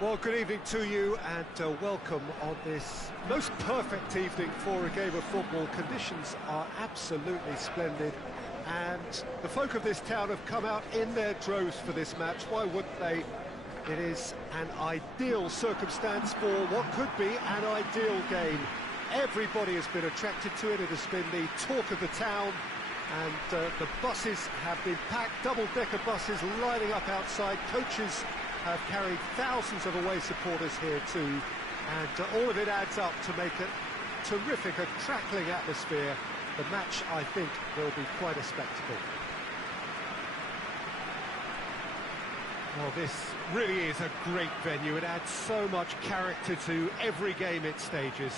Well, good evening to you and welcome on this most perfect evening for a game of football. Conditions are absolutely splendid and the folk of this town have come out in their droves for this match. Why wouldn't they? It is an ideal circumstance for what could be an ideal game. Everybody has been attracted to it. It has been the talk of the town, and the buses have been packed, double-decker buses lining up outside. Coaches have carried thousands of away supporters here too, and all of it adds up to make it terrific, a crackling atmosphere. The match, I think, will be quite a spectacle. Well, this really is a great venue. It adds so much character to every game it stages.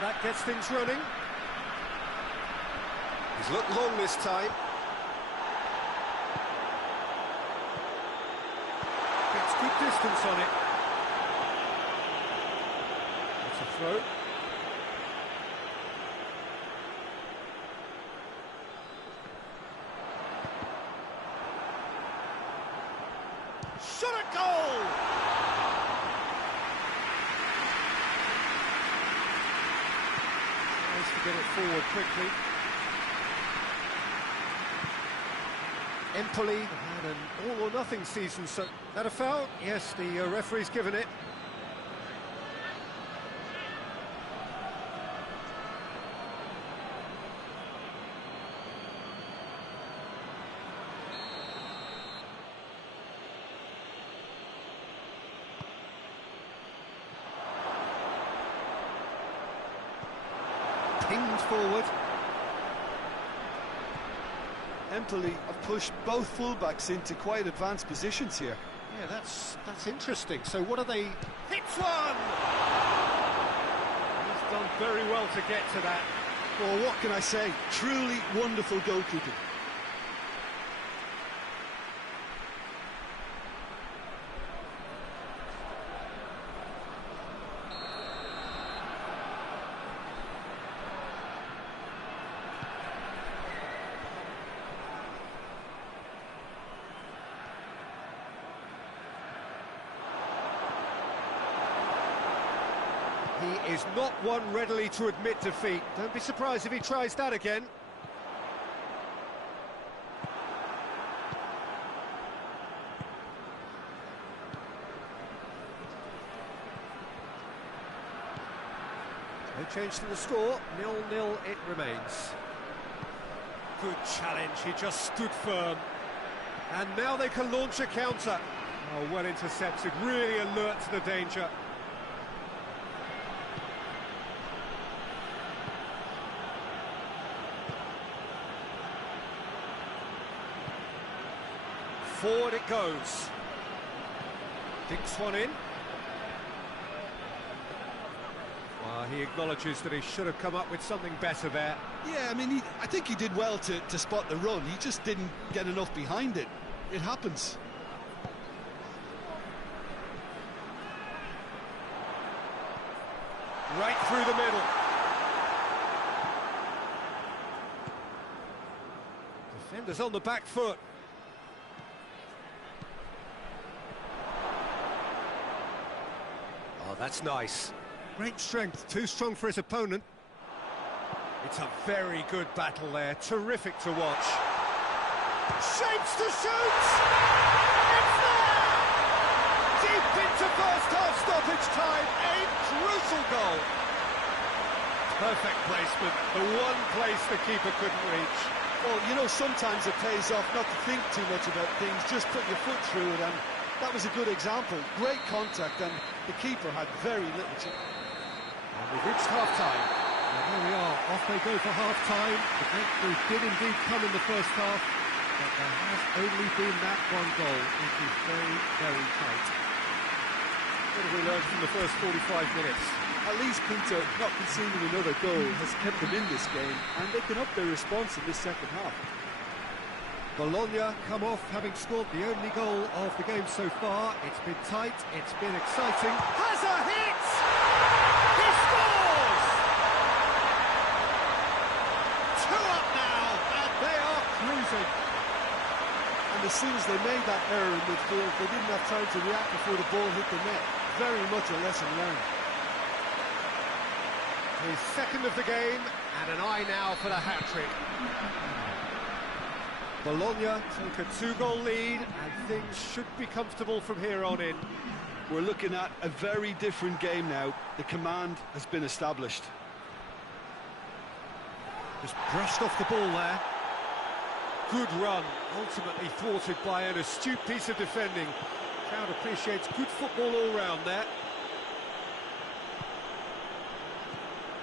That gets things running. He's looked long this time. Gets good distance on it. That's a throw. Shot at goal! To get it forward quickly. EMPOLI had an all-or-nothing season, so that a foul? Yes, the referee's given it. Pinged forward. EMPOLI have pushed both fullbacks into quite advanced positions here. Yeah, that's interesting. So what are they? Hits one! He's done very well to get to that. Well, what can I say? Truly wonderful goalkeeping. He is not one readily to admit defeat. Don't be surprised if he tries that again. No change to the score, 0-0 it remains. Good challenge, he just stood firm. And now they can launch a counter. Oh, well intercepted, really alert to the danger. Forward it goes. Dinks one in. Well, he acknowledges that he should have come up with something better there. Yeah, I mean, I think he did well to spot the run. He just didn't get enough behind it. It happens. Right through the middle. Defenders on the back foot. Oh, that's nice. Great strength, too strong for his opponent. It's a very good battle there, terrific to watch. Shapes to shoot! It's there! Deep into first half stoppage time, a crucial goal. Perfect placement, the one place the keeper couldn't reach. Well, you know, sometimes it pays off not to think too much about things, just put your foot through it, and that was a good example. Great contact, and the keeper had very little chance. And we've reached half-time. And here we are, off they go for half-time. The breakthrough did indeed come in the first half, but there has only been that one goal, which is very, very tight. What have we learned from the first 45 minutes? At least Peter, not conceding another goal, has kept them in this game, and they can up their response in this second half. Bologna come off having scored the only goal of the game so far. It's been tight, it's been exciting. Has a hit! He scores! 2 up now, and they are cruising. And as soon as they made that error in midfield, they didn't have time to react before the ball hit the net. Very much a lesson learned. His second of the game, and an eye now for the hat-trick. Bologna take a 2-goal lead, and things should be comfortable from here on in. We're looking at a very different game now. The command has been established. Just brushed off the ball there. Good run, ultimately thwarted by an astute piece of defending. Crowd appreciates good football all round there.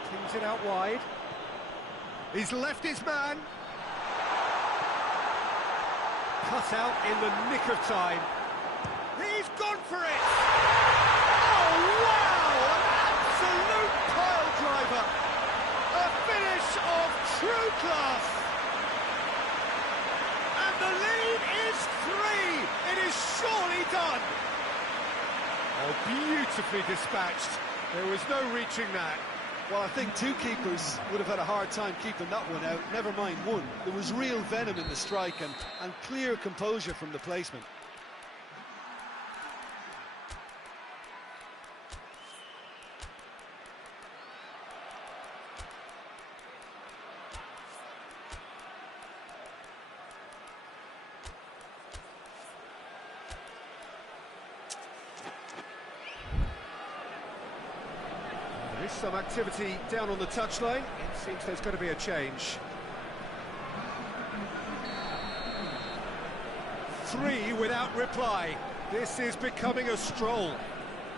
Kings it out wide. He's left his man. Cut out in the nick of time. He's gone for it! Oh, wow! An absolute pile driver! A finish of true class! And the lead is 3! It is surely done! Oh, beautifully dispatched. There was no reaching that. Well, I think 2 keepers would have had a hard time keeping that one out, never mind 1. There was real venom in the strike and clear composure from the placement. Some activity down on the touchline. It seems there's going to be a change. 3 without reply. This is becoming a stroll.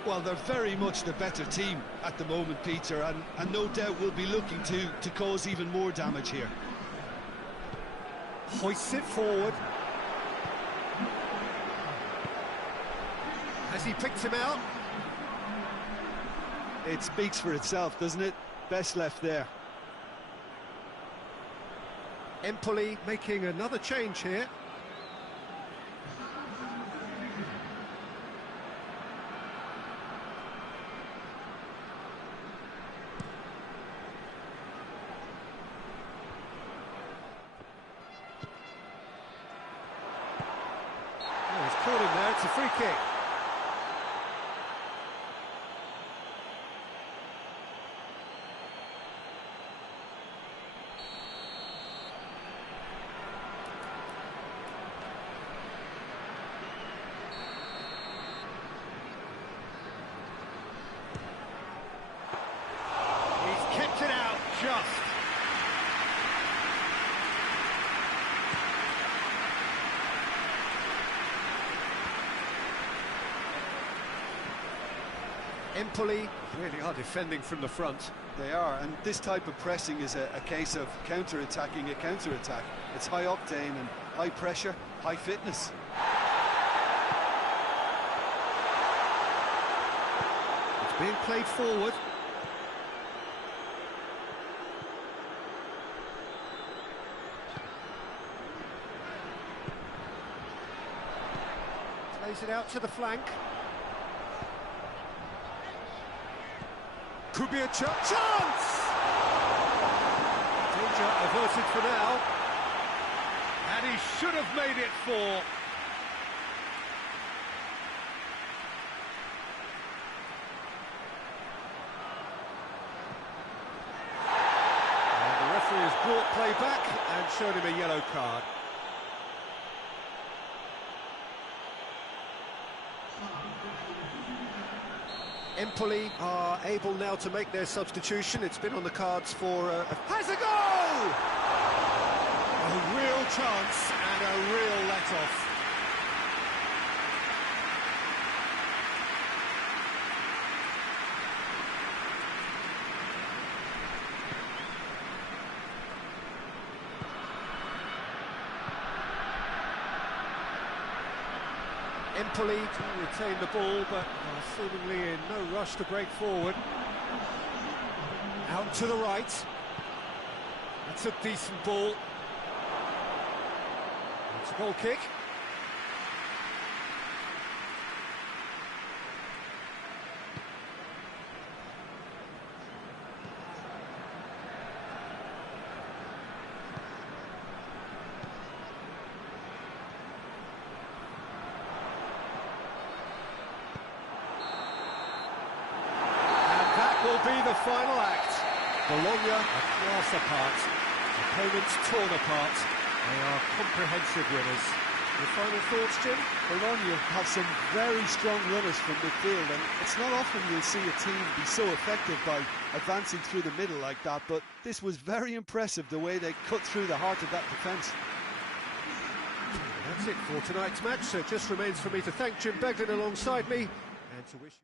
Well, they're very much the better team at the moment, Peter, and no doubt will be looking to cause even more damage here. Hoists it forward. Has he picked him out? It speaks for itself, doesn't it? Best left there. Empoli making another change here. Oh, he's caught him there, it's a free kick. Kept it out, just. Empoli really are defending from the front. They are, and this type of pressing is a case of counter-attacking a counter-attack. It's high octane and high pressure, high fitness. It's being played forward. Plays it out to the flank. Could be a chance! Danger averted for now. And he should have made it 4. And the referee has brought play back and shown him a yellow card. Empoli are able now to make their substitution. It's been on the cards for has a goal! A real chance and a real let-off. Empoli to retain the ball, but seemingly in no rush to break forward. Out to the right. That's a decent ball. It's a goal kick. Will be the final act. Bologna are class apart. Opponents torn apart. They are comprehensive winners. Your final thoughts, Jim? Bologna have some very strong runners from midfield, and it's not often you'll see a team be so effective by advancing through the middle like that, but this was very impressive, the way they cut through the heart of that defence. That's it for tonight's match, so it just remains for me to thank Jim Beglin alongside me, and to wish you...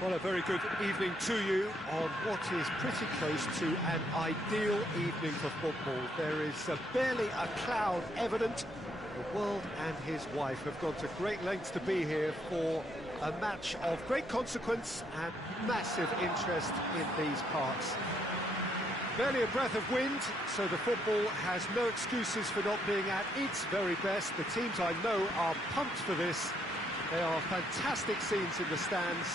Well, a very good evening to you on what is pretty close to an ideal evening for football. There is barely a cloud evident. The world and his wife have gone to great lengths to be here for a match of great consequence and massive interest in these parts. Barely a breath of wind, so the football has no excuses for not being at its very best. The teams I know are pumped for this. They are fantastic scenes in the stands.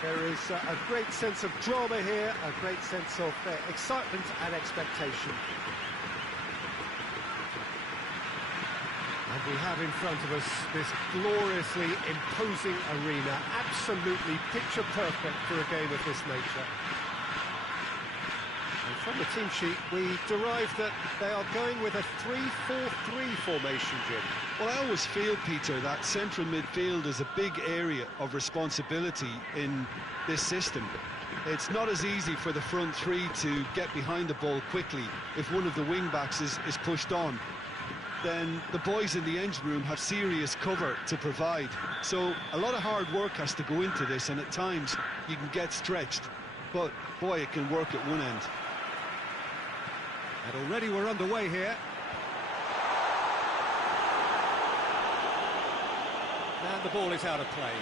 There is a great sense of drama here, a great sense of excitement and expectation. And we have in front of us this gloriously imposing arena, absolutely picture perfect for a game of this nature. And from the team sheet, we derive that they are going with a 3-4-3 formation, Jim. Well, I always feel, Peter, that central midfield is a big area of responsibility in this system. It's not as easy for the front three to get behind the ball quickly if one of the wing-backs is pushed on. Then the boys in the engine room have serious cover to provide. So a lot of hard work has to go into this, and at times you can get stretched. But, boy, it can work at one end. And already we're underway here. And the ball is out of play.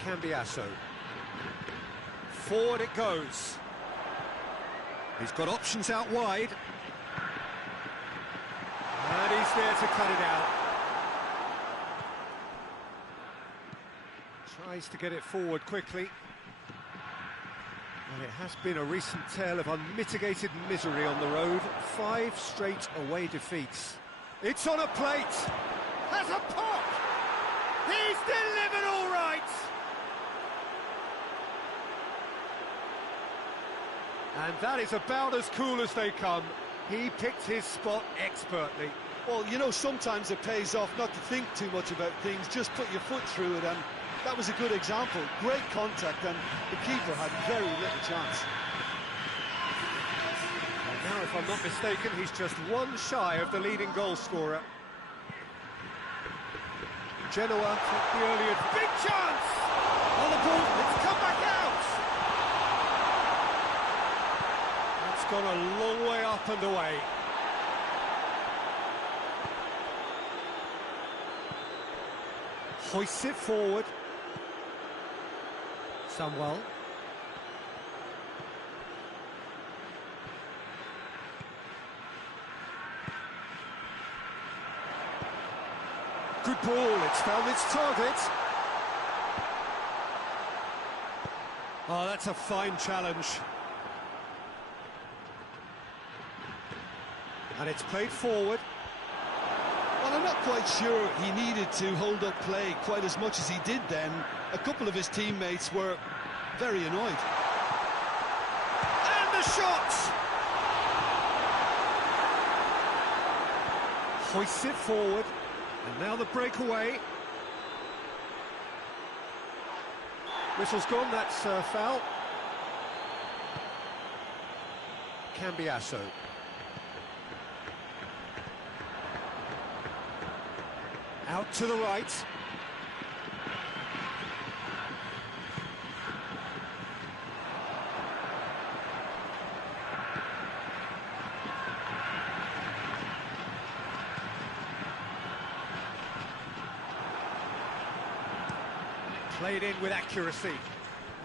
Cambiasso. Forward it goes. He's got options out wide. And he's there to cut it out. Tries to get it forward quickly. And it has been a recent tale of unmitigated misery on the road. 5 straight away defeats. It's on a plate. Has a pop. He's delivered all right. And that is about as cool as they come. He picked his spot expertly. Well, you know, sometimes it pays off not to think too much about things, just put your foot through it, and that was a good example. Great contact, and the keeper had very little chance. And now, if I'm not mistaken, he's just 1 shy of the leading goal scorer. Genoa took the earlier big chance! On the ball, it's come back out! It's gone a long way up and away. Hoists it forward. Samuel. Good ball, it's found its target. Oh, that's a fine challenge. And it's played forward. Well, I'm not quite sure he needed to hold up play quite as much as he did then. A couple of his teammates were very annoyed. And the shot! Hoists it forward. And now the breakaway. Whistle's gone, that's foul. Cambiasso. Out to the right. Played in with accuracy.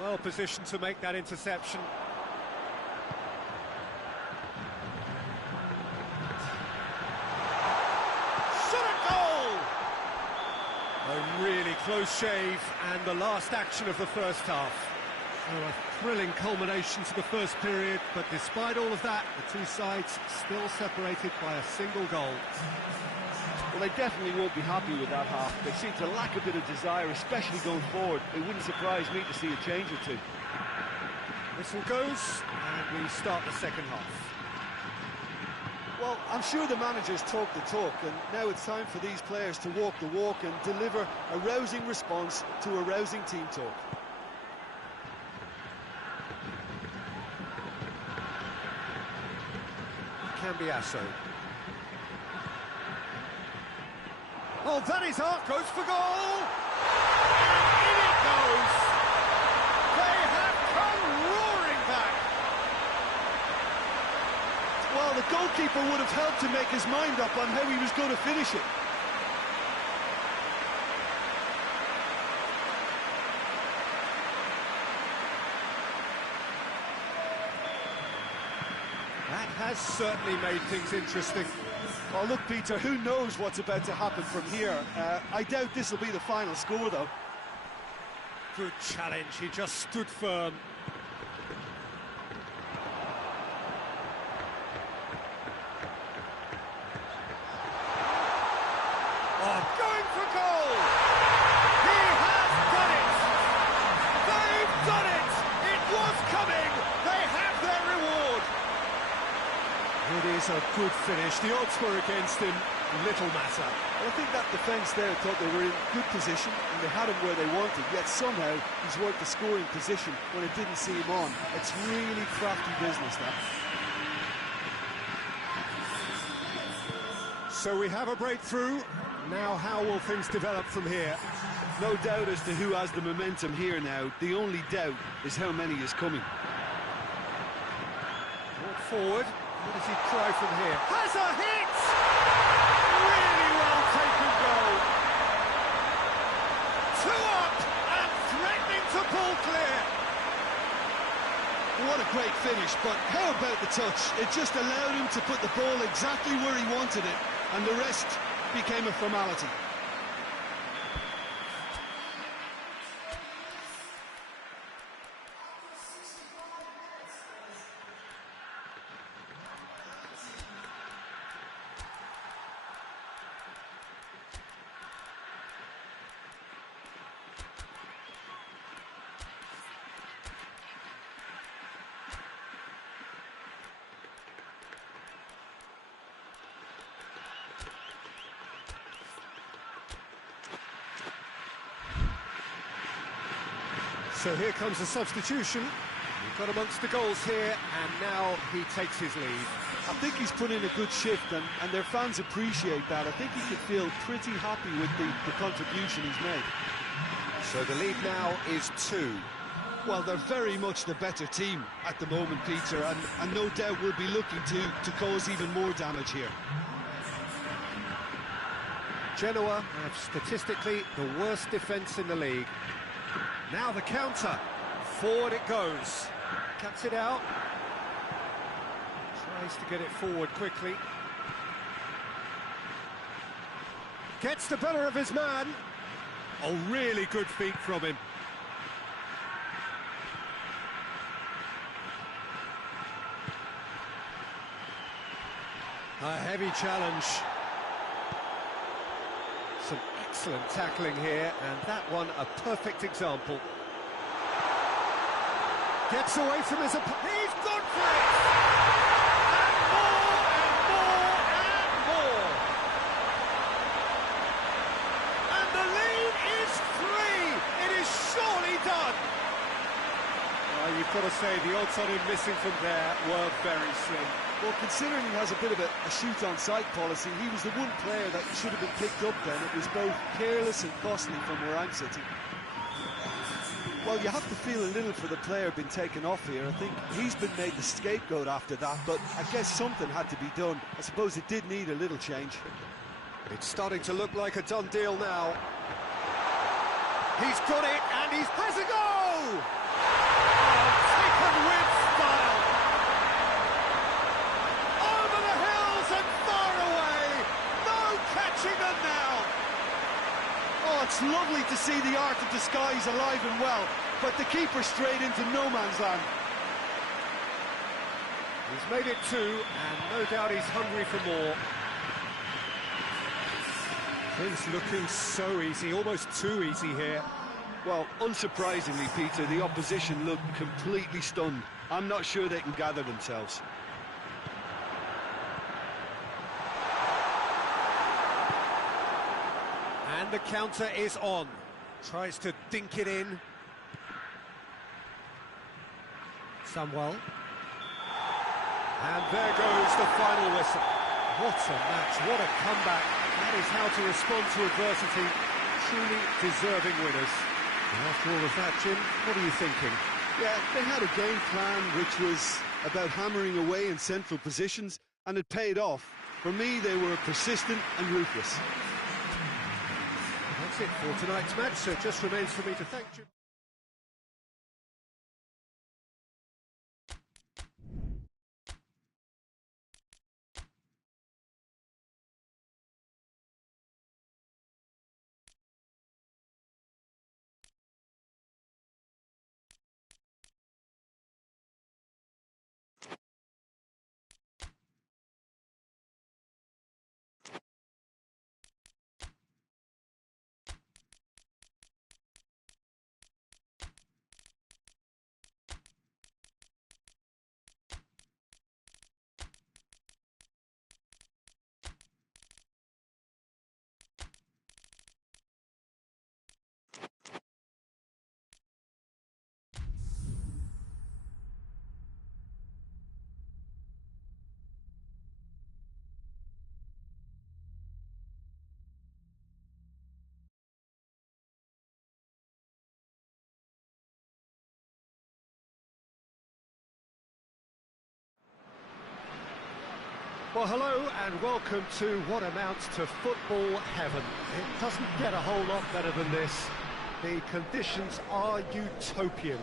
Well positioned to make that interception. A really close shave, and the last action of the first half. So a thrilling culmination to the first period, but despite all of that, the two sides still separated by a single goal. Well, they definitely won't be happy with that half. They seem to lack a bit of desire, especially going forward. It wouldn't surprise me to see a change or two. Whistle goes, and we start the second half. Well, I'm sure the managers talk the talk, and now it's time for these players to walk the walk and deliver a rousing response to a rousing team talk. Cambiasso. Oh, that is art, goes for goal! And in it goes! They have come roaring back! Well, the goalkeeper would have helped to make his mind up on how he was going to finish it. That has certainly made things interesting. Oh, look, Peter, who knows what's about to happen from here? I doubt this will be the final score, though. Good challenge, he just stood firm. Oh, going for goal! He has done it! They've done it! It was coming! They have their reward! It is a good finish. The odds were against him. Little matter. Well, I think that defence there thought they were in good position and they had him where they wanted, yet somehow he's worked the scoring position when it didn't see him on. It's really crafty business, that. So we have a breakthrough. Now how will things develop from here? No doubt as to who has the momentum here now. The only doubt is how many is coming. Brought forward. What does he try from here? Has a hit! Really well taken goal. 2 up and threatening to pull clear. What a great finish, but how about the touch? It just allowed him to put the ball exactly where he wanted it, and the rest became a formality. So here comes a substitution. We've got amongst the goals here, and now he takes his lead. I think he's put in a good shift, and their fans appreciate that. I think he could feel pretty happy with the contribution he's made. So the lead now is 2. Well, they're very much the better team at the moment, Peter, and no doubt will be looking to cause even more damage here. Genoa have statistically the worst defence in the league. Now the counter. Forward it goes. Cuts it out. Tries to get it forward quickly. Gets the better of his man. Oh, really good feet from him. A heavy challenge. Some excellent tackling here, and that one a perfect example. Gets away from his opponent. He's gone for it! And more, and more, and more! And the lead is 3! It is surely done! Well, you've got to say, the odds on him missing from there were very slim. Well, considering he has a bit of a shoot-on-sight policy, he was the one player that should have been picked up then. It was both careless and costly from where I'm sitting. Well, you have to feel a little for the player being taken off here. I think he's been made the scapegoat after that, but I guess something had to be done. I suppose it did need a little change. It's starting to look like a done deal now. He's got it, and he's has a goal! Oh, taken with style! Over the hills and far away! No catching them now! Oh, it's lovely to see the art of the skies alive and well, but the keeper straight into no man's land. He's made it 2, and no doubt he's hungry for more. Things looking so easy, almost too easy here. Well, unsurprisingly, Peter, the opposition look completely stunned. I'm not sure they can gather themselves. And the counter is on. Tries to dink it in. Samuel. And there goes the final whistle. What a match, what a comeback. That is how to respond to adversity. Truly deserving winners. And after all of that, Jim, what are you thinking? Yeah, they had a game plan which was about hammering away in central positions, and it paid off. For me, they were persistent and ruthless. That's it for tonight's match, so it just remains for me to thank you. Well, hello and welcome to what amounts to football heaven. It doesn't get a whole lot better than this. The conditions are utopian.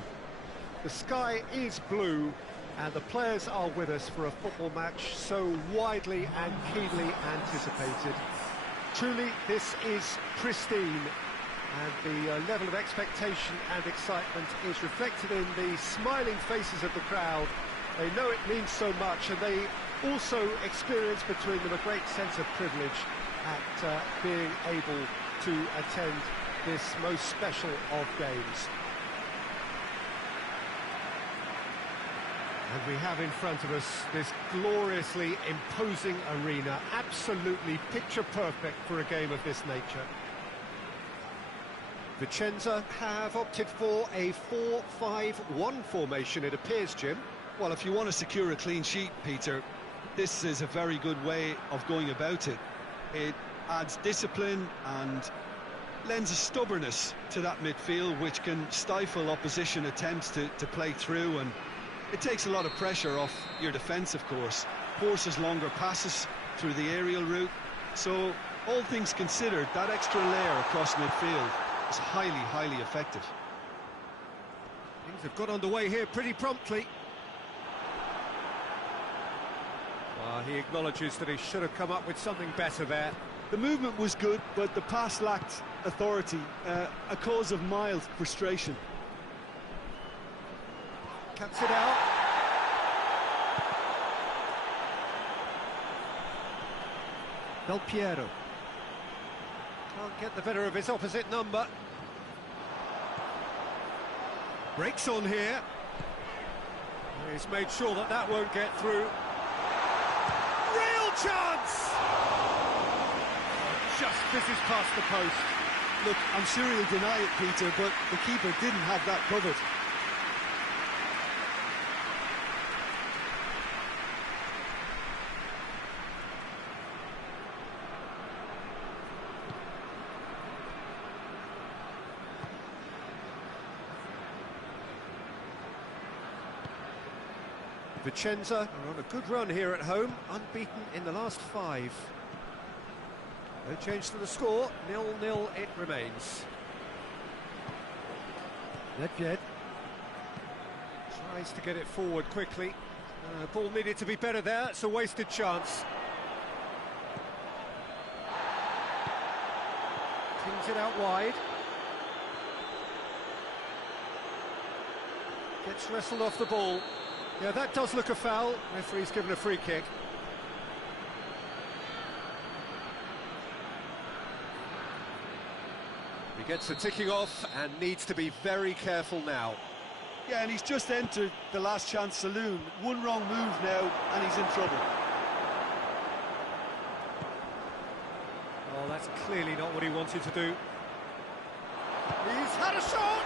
The sky is blue, and the players are with us for a football match so widely and keenly anticipated. Truly, this is pristine, and the level of expectation and excitement is reflected in the smiling faces of the crowd. They know it means so much, and they also experience between them a great sense of privilege at being able to attend this most special of games. And we have in front of us this gloriously imposing arena, absolutely picture-perfect for a game of this nature. Vicenza have opted for a 4-5-1 formation, it appears, Jim. Well, if you want to secure a clean sheet, Peter, this is a very good way of going about it. It adds discipline and lends a stubbornness to that midfield, which can stifle opposition attempts to play through, and it takes a lot of pressure off your defence, of course. Forces longer passes through the aerial route. So, all things considered, that extra layer across midfield is highly, highly effective. Things have got underway here pretty promptly. He acknowledges that he should have come up with something better there. The movement was good, but the pass lacked authority, a cause of mild frustration. Cuts it out. Del Piero. Can't get the better of his opposite number. Breaks on here. He's made sure that that won't get through. Real chance! Just fizzes past the post. Look, I'm sure he'll deny it, Peter, but the keeper didn't have that covered. Vicenza are on a good run here at home, unbeaten in the last 5. No change to the score, 0-0 it remains. Nedved tries to get it forward quickly. Ball needed to be better there, it's a wasted chance. Pings it out wide. Gets wrestled off the ball. Yeah, that does look a foul. Referee's given a free kick. He gets the ticking off and needs to be very careful now. Yeah, and he's just entered the last chance saloon. One wrong move now, and he's in trouble. Oh, that's clearly not what he wanted to do. He's had a shot!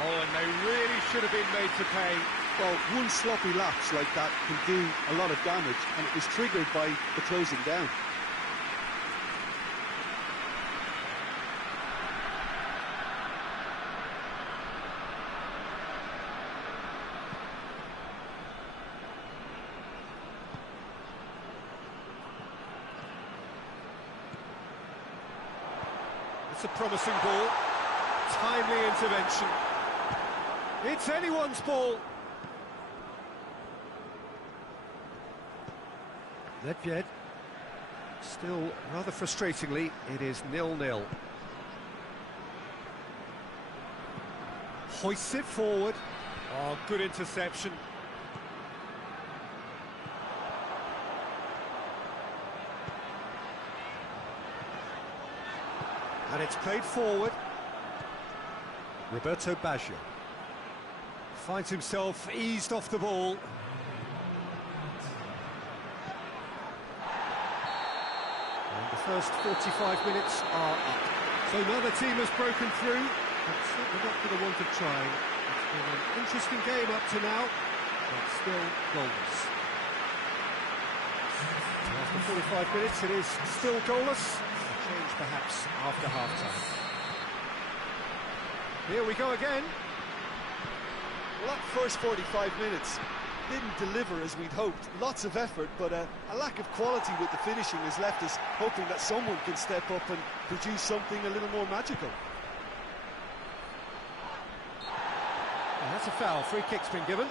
Oh, and they really should have been made to pay. Well, one sloppy lapse like that can do a lot of damage, and it was triggered by the closing down. It's a promising ball. Timely intervention. It's anyone's ball. Nedved. Still, rather frustratingly, it is 0-0. Hoists it forward. Oh, good interception. And it's played forward. Roberto Baggio finds himself eased off the ball. And the first 45 minutes are up. So another team has broken through, but certainly not for the want of trying. It's been an interesting game up to now, but still goalless. After 45 minutes, it is still goalless. Change perhaps after half-time. Here we go again. Well, that first 45 minutes didn't deliver as we'd hoped. Lots of effort, but a lack of quality with the finishing has left us hoping that someone can step up and produce something a little more magical. a foul. Free kick's been given.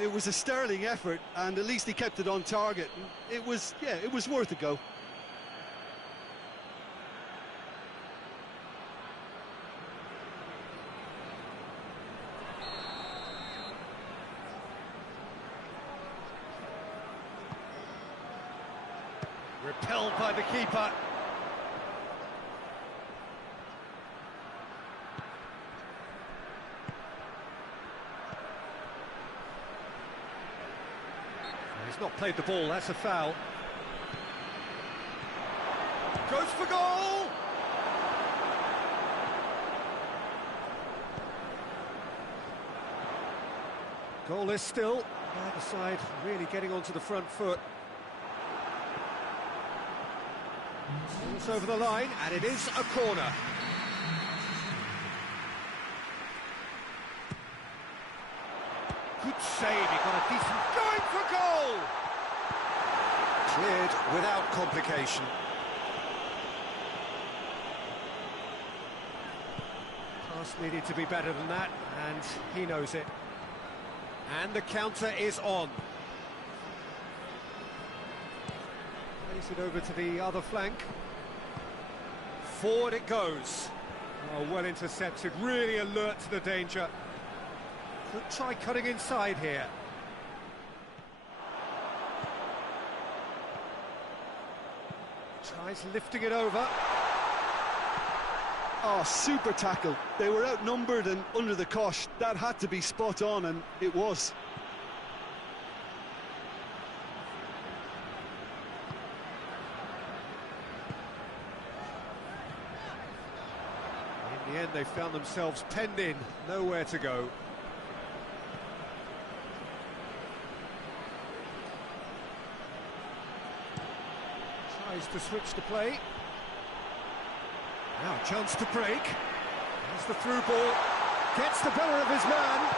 It was a sterling effort, and at least he kept it on target. It was worth a go. Repelled by the keeper. He's not played the ball, that's a foul. Goes for goal! Goalless still. Either side really getting onto the front foot. It's over the line, and it is a corner. Good save, he got a decent... Going for goal! Cleared without complication. Pass needed to be better than that, and he knows it. And the counter is on. Plays it over to the other flank. Forward it goes. Oh, well intercepted, really alert to the danger. Could try cutting inside here. Tries lifting it over. Oh, super tackle. They were outnumbered and under the cosh. That had to be spot on, and it was. In the end, they found themselves penned in, nowhere to go. Tries to switch the play. Now, chance to break. There's the through ball. Gets the better of his man.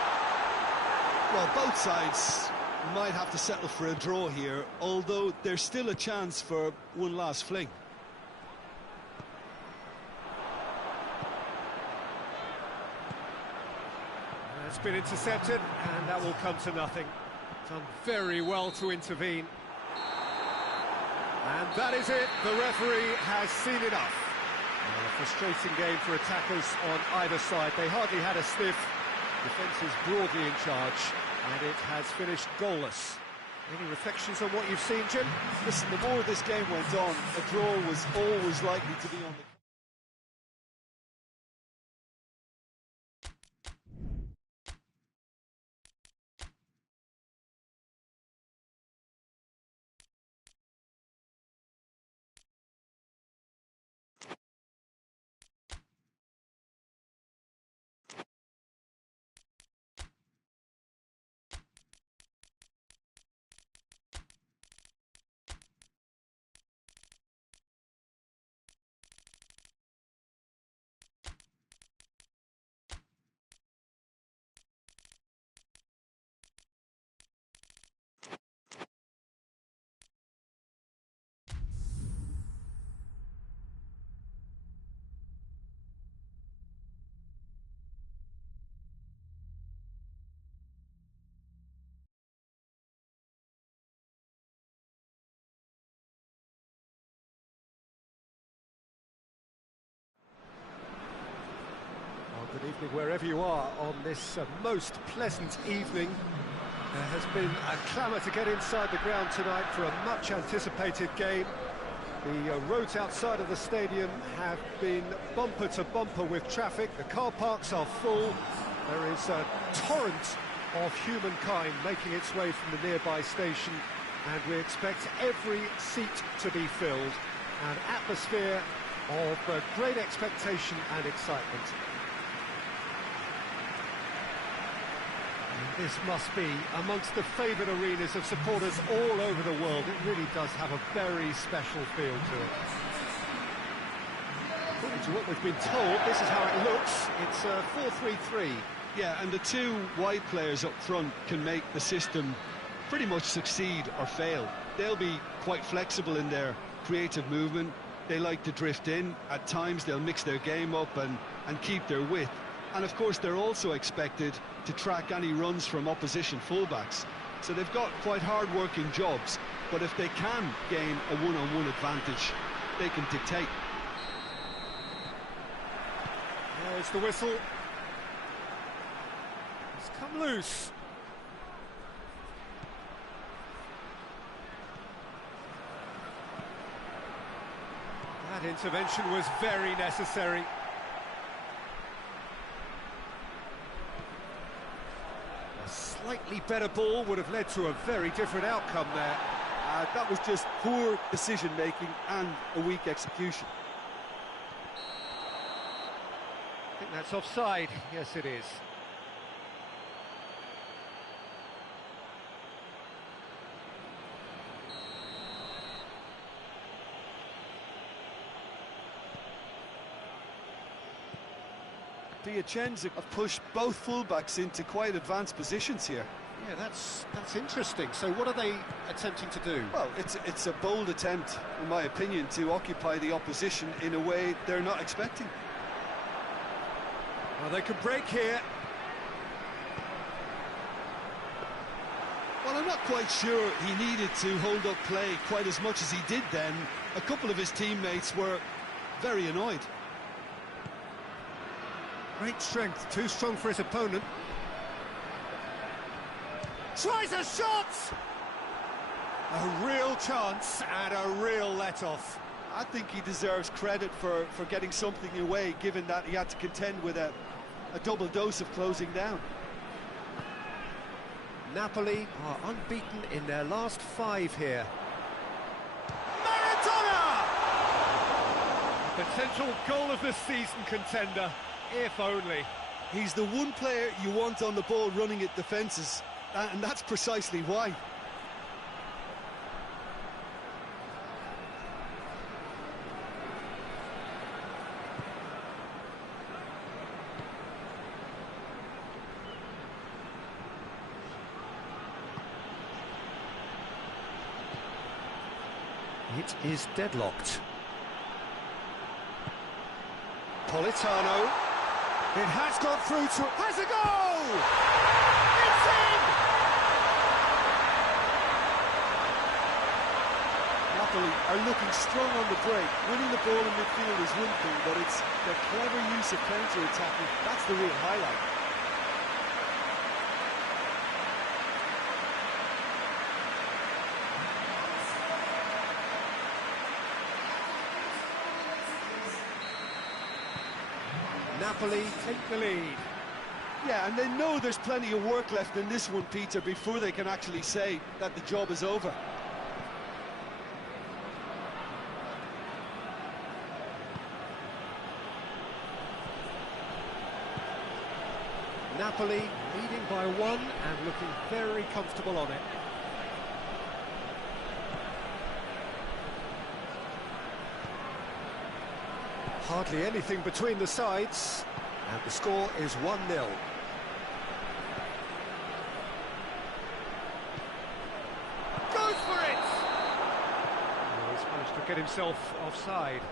Well, both sides might have to settle for a draw here, although there's still a chance for one last fling. It's been intercepted, and that will come to nothing. Done very well to intervene. And that is it. The referee has seen enough. A frustrating game for attackers on either side. They hardly had a sniff. Defence is broadly in charge, and it has finished goalless. Any reflections on what you've seen, Jim? Listen, the more this game went on, a draw was always likely to be on the... Good evening wherever you are on this most pleasant evening. There has been a clamour to get inside the ground tonight for a much anticipated game. The roads outside of the stadium have been bumper to bumper with traffic. The car parks are full. There is a torrent of humankind making its way from the nearby station, and we expect every seat to be filled. An atmosphere of great expectation and excitement. This must be amongst the favoured arenas of supporters all over the world. It really does have a very special feel to it. According to what we've been told, this is how it looks. It's 4-3-3. Yeah, and the two wide players up front can make the system pretty much succeed or fail. They'll be quite flexible in their creative movement. They like to drift in. At times they'll mix their game up and keep their width. And of course they're also expected to track any runs from opposition fullbacks. So they've got quite hard-working jobs, but if they can gain a one-on-one advantage, they can dictate. There's the whistle. It's come loose. That intervention was very necessary. A slightly better ball would have led to a very different outcome there. That was just poor decision-making and a weak execution. I think that's offside. Yes, it is. PIACENZA have pushed both fullbacks into quite advanced positions here. Yeah, that's interesting. So what are they attempting to do? Well, it's a bold attempt, in my opinion, to occupy the opposition in a way they're not expecting. Well, they could break here. Well, I'm not quite sure he needed to hold up play quite as much as he did then. A couple of his teammates were very annoyed. Great strength, too strong for his opponent. Tries a shot! A real chance and a real let-off. I think he deserves credit for getting something away, given that he had to contend with a double dose of closing down. Napoli are unbeaten in their last 5 here. Potential goal of the season contender, if only. He's the one player you want on the ball running at defences, and that's precisely why. It is deadlocked. Politano. It has got through to... Has a goal! It's in! Napoli are looking strong on the break. Winning the ball in midfield is one thing, but it's the clever use of counter-attacking. That's the real highlight. Napoli take the lead. Yeah, and they know there's plenty of work left in this one, Peter, before they can actually say that the job is over. Napoli leading by 1 and looking very comfortable on it. Hardly anything between the sides, and the score is 1-0. Goes for it! Oh, he's managed to get himself offside.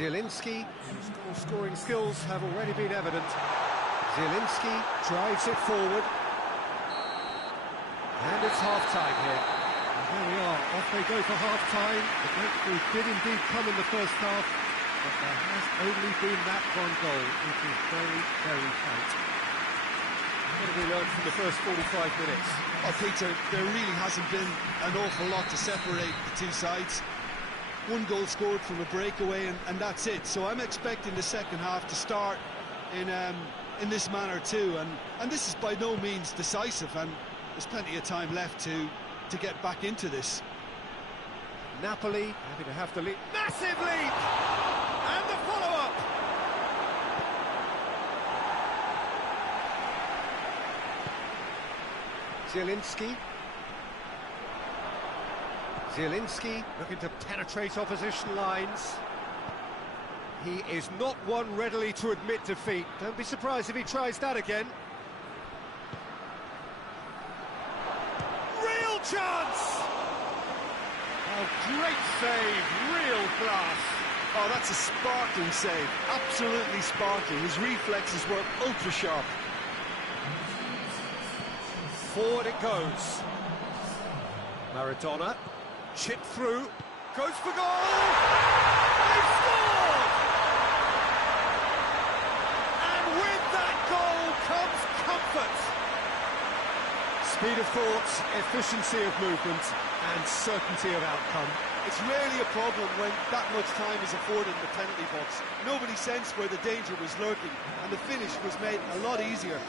Zielinski, whose goal-scoring skills have already been evident. Zielinski drives it forward. And it's half-time here. And here we are, off they go for half-time. The breakthrough did indeed come in the first half, but there has only been that one goal, which is very, very tight. What have we learned from the first 45 minutes? Oh, Peter, there really hasn't been an awful lot to separate the two sides. One goal scored from a breakaway, and that's it. So I'm expecting the second half to start in this manner too. And this is by no means decisive, and there's plenty of time left to get back into this. Napoli happy to have the lead. Massive lead! And the follow-up! Zielinski. Zielinski looking to penetrate opposition lines. He is not one readily to admit defeat. Don't be surprised if he tries that again. Real chance! Oh, great save, real class. Oh, that's a sparkling save, absolutely sparkling. His reflexes were ultra sharp. Forward it goes. Maradona, chip through, goes for goal! They scored! And with that goal comes comfort. Speed of thought, efficiency of movement, and certainty of outcome. It's rarely a problem when that much time is afforded in the penalty box. Nobody sensed where the danger was lurking, and the finish was made a lot easier.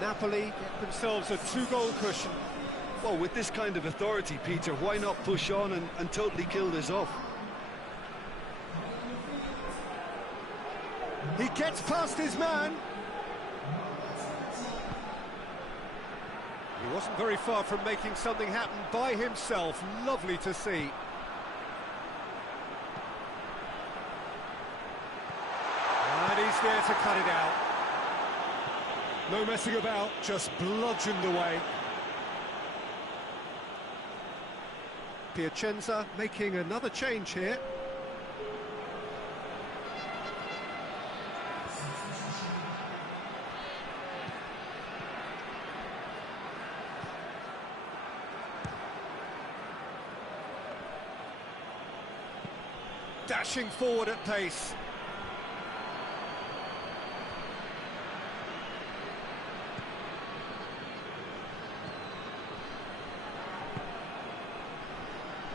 Napoli get themselves a two-goal cushion. Well, with this kind of authority, Peter, why not push on and totally kill this off? He gets past his man. He wasn't very far from making something happen by himself. Lovely to see. And he's there to cut it out. No messing about, just bludgeoned away. Piacenza making another change here. Dashing forward at pace.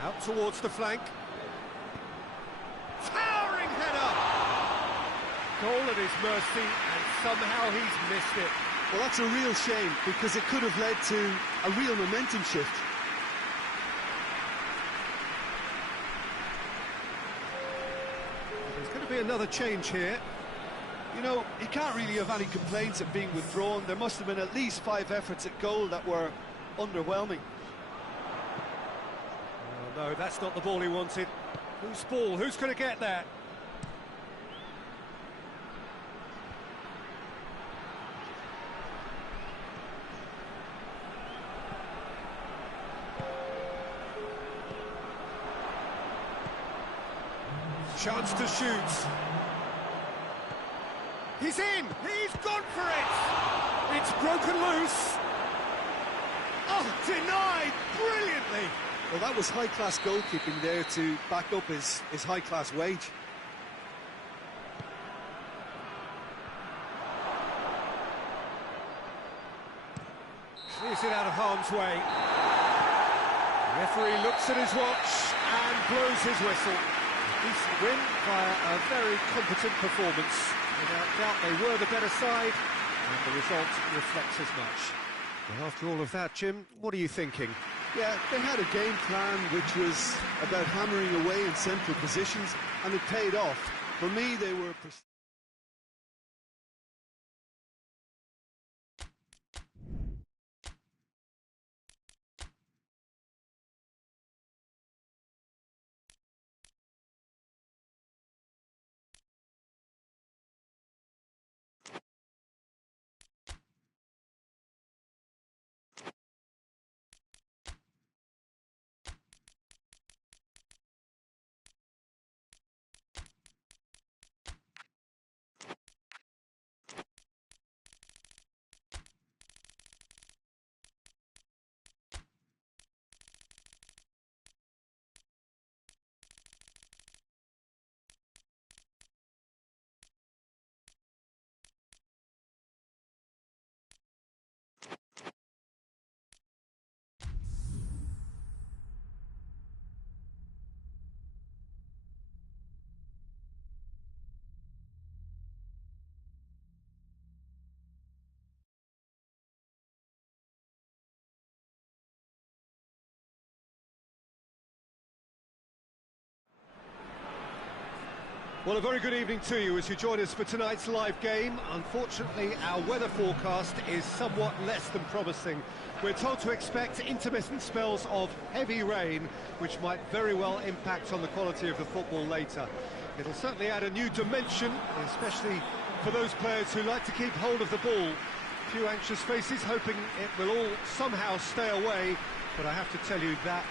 Out towards the flank. Towering header! Goal at his mercy, and somehow he's missed it. Well, that's a real shame, because it could have led to a real momentum shift. There's going to be another change here. You know, he can't really have any complaints at being withdrawn. There must have been at least 5 efforts at goal that were underwhelming. Oh, no, that's not the ball he wanted. Whose ball? Who's going to get that? Chance to shoot. He's in! He's gone for it! It's broken loose. Oh, denied brilliantly. Well, that was high-class goalkeeping there to back up his high-class wage. Clears it out of harm's way. The referee looks at his watch and blows his whistle. Decent win via a very competent performance. Without doubt, they were the better side, and the result reflects as much. Well, after all of that, Jim, what are you thinking? Yeah, they had a game plan which was about hammering away in central positions, and it paid off. For me, they were... Well, a very good evening to you as you join us for tonight's live game. Unfortunately, our weather forecast is somewhat less than promising. We're told to expect intermittent spells of heavy rain, which might very well impact on the quality of the football later. It'll certainly add a new dimension, especially for those players who like to keep hold of the ball. A few anxious faces hoping it will all somehow stay away, but I have to tell you that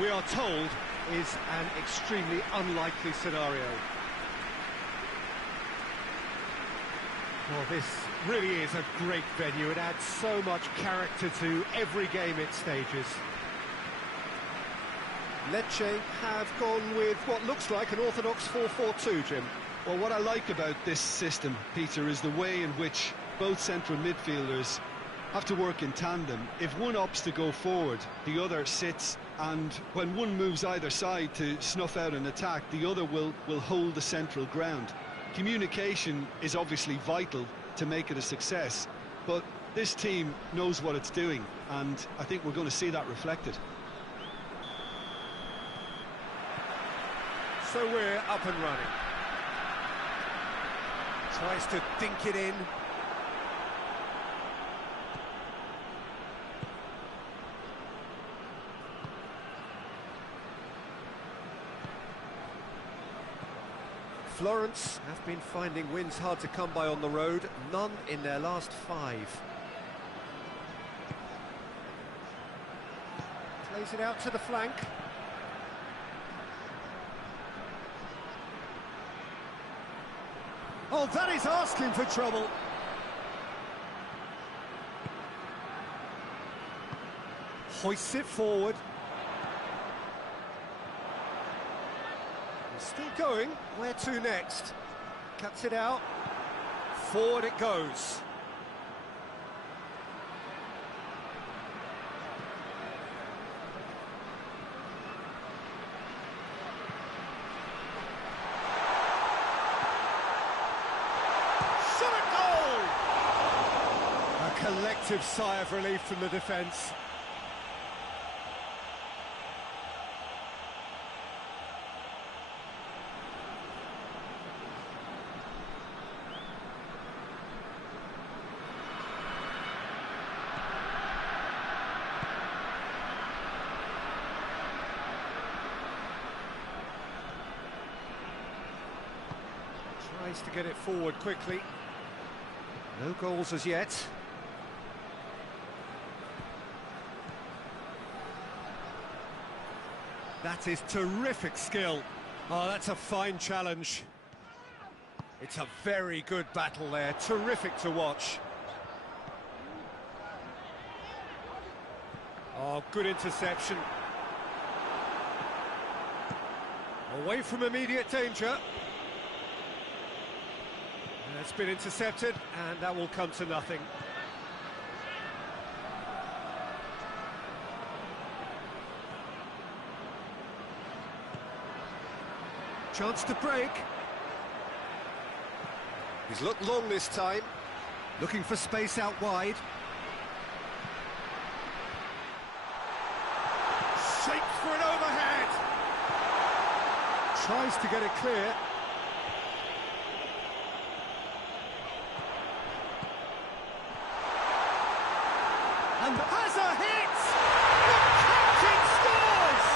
we are told is an extremely unlikely scenario. Well, this really is a great venue. It adds so much character to every game it stages. Lecce have gone with what looks like an orthodox 4-4-2, Jim. Well, what I like about this system, Peter, is the way in which both central midfielders have to work in tandem. If one opts to go forward, the other sits, and when one moves either side to snuff out an attack, the other will hold the central ground. Communication is obviously vital to make it a success, but this team knows what it's doing, and I think we're going to see that reflected. So we're up and running. Tries to dink it in. Florence have been finding wins hard to come by on the road, none in their last 5. Plays it out to the flank. Oh, that is asking for trouble. Hoists it forward. Still going. Where to next? Cuts it out. Forward it goes. Shot at goal! A collective sigh of relief from the defence. Tries to get it forward quickly. No goals as yet. That is terrific skill. Oh, that's a fine challenge. It's a very good battle there. Terrific to watch. Oh, good interception. Away from immediate danger. It's been intercepted, and that will come to nothing. Chance to break. He's looked long this time, looking for space out wide. Shapes for an overhead. Tries to get it clear. And has a hit! The captain scores!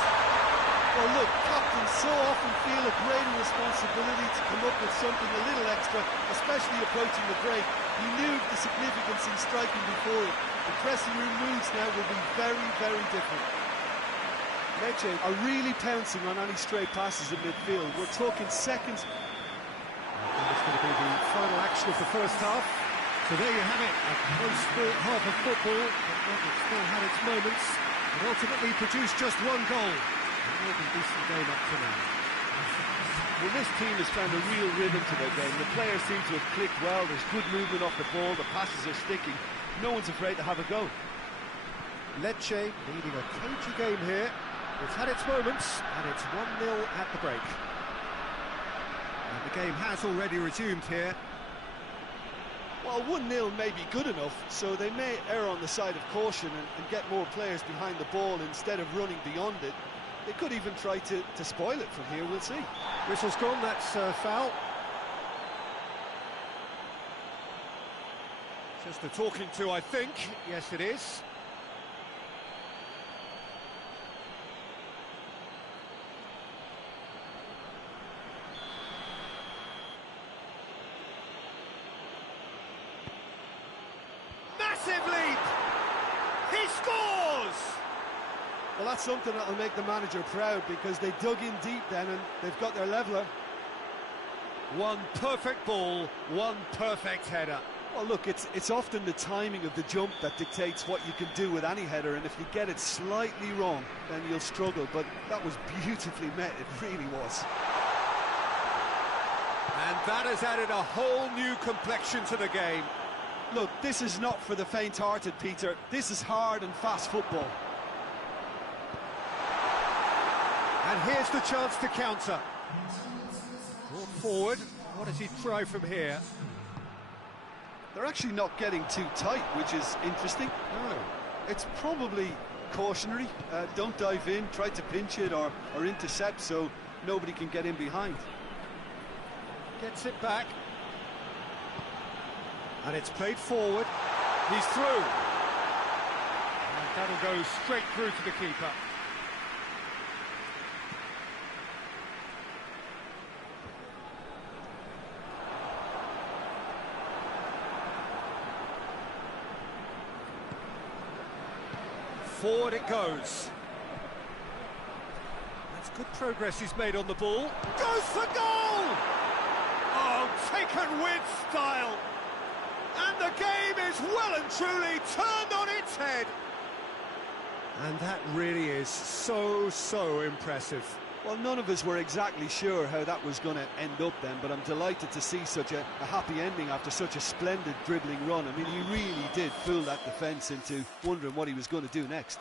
Well, look, captains so often feel a greater responsibility to come up with something a little extra, especially approaching the break. He knew the significance in striking before it. The dressing room moods now will be very, very different. Lecce are really pouncing on any stray passes in midfield. We're talking seconds. It's going to be the final action of the first half. So there you have it, a close half of football, but it still had its moments, and ultimately produced just one goal. A more than decent game up to now. Well, this team has found a real rhythm to their game. The players seem to have clicked well, there's good movement off the ball, the passes are sticking. No one's afraid to have a go. Lecce leading a cagey game here. It's had its moments, and it's 1-0 at the break. And the game has already resumed here. Well, 1-0 may be good enough, so they may err on the side of caution and get more players behind the ball instead of running beyond it. They could even try to spoil it from here, we'll see. Whistle's gone, that's foul. Just a talking to, I think. Yes, it is. Massive lead! He scores! Well, that's something that'll make the manager proud, because they dug in deep then and they've got their leveller. One perfect ball, one perfect header. Well, look, it's often the timing of the jump that dictates what you can do with any header, and if you get it slightly wrong, then you'll struggle. But that was beautifully met, it really was. And that has added a whole new complexion to the game. Look, this is not for the faint-hearted, Peter. This is hard and fast football. And here's the chance to counter. Brought forward. What does he try from here? They're actually not getting too tight, which is interesting. No. It's probably cautionary. Don't dive in, try to pinch it or intercept so nobody can get in behind. Gets it back. And it's played forward. He's through. And that'll go straight through to the keeper. Forward it goes. That's good progress he's made on the ball. Goes for goal! Oh, taken with style. And the game is well and truly turned on its head. And that really is so impressive. Well, none of us were exactly sure how that was going to end up then, but I'm delighted to see such a happy ending after such a splendid dribbling run. I mean, he really did fool that defence into wondering what he was going to do next.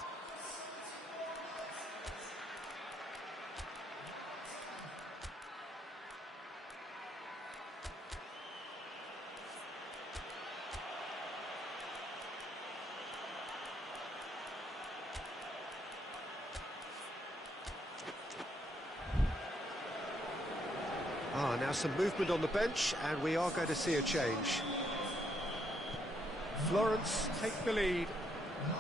Now some movement on the bench, and we are going to see a change. Florence take the lead.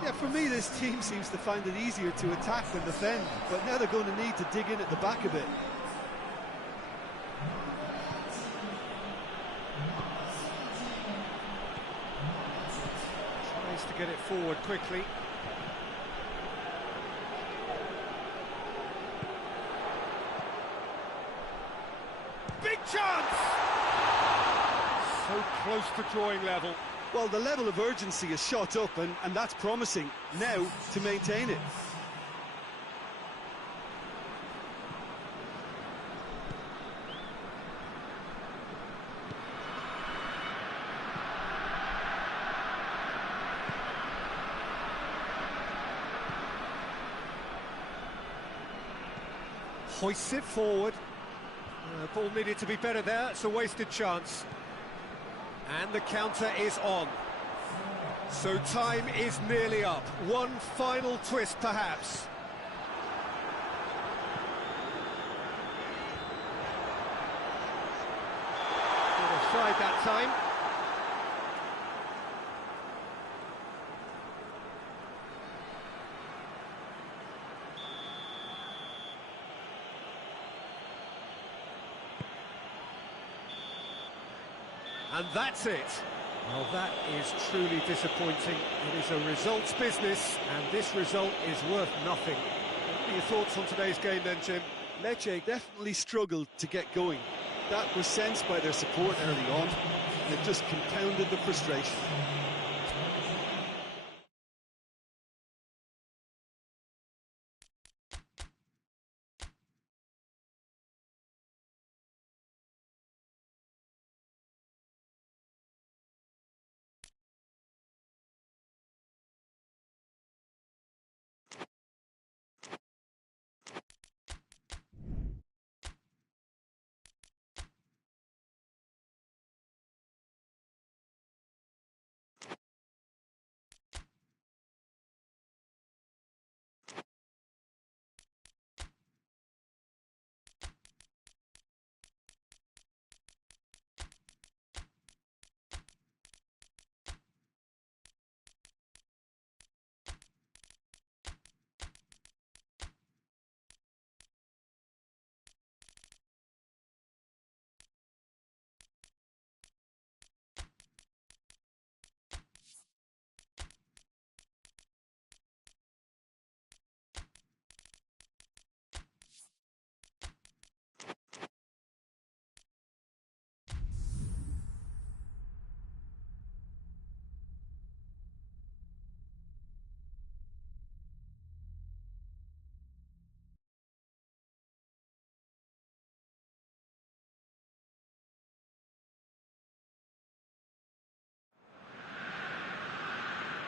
Yeah, for me, this team seems to find it easier to attack than defend, but now they're going to need to dig in at the back a bit. Tries to get it forward quickly. Big chance! So close to drawing level. Well, the level of urgency is shot up, and that's promising. Now to maintain it. Hoists it forward. Ball needed to be better there, it's a wasted chance. And the counter is on. So time is nearly up. One final twist, perhaps. Good offside that time. And that's it. Well, that is truly disappointing. It is a results business, and this result is worth nothing. What are your thoughts on today's game then, Jim? Lecce definitely struggled to get going. That was sensed by their support early on, and it just compounded the frustration.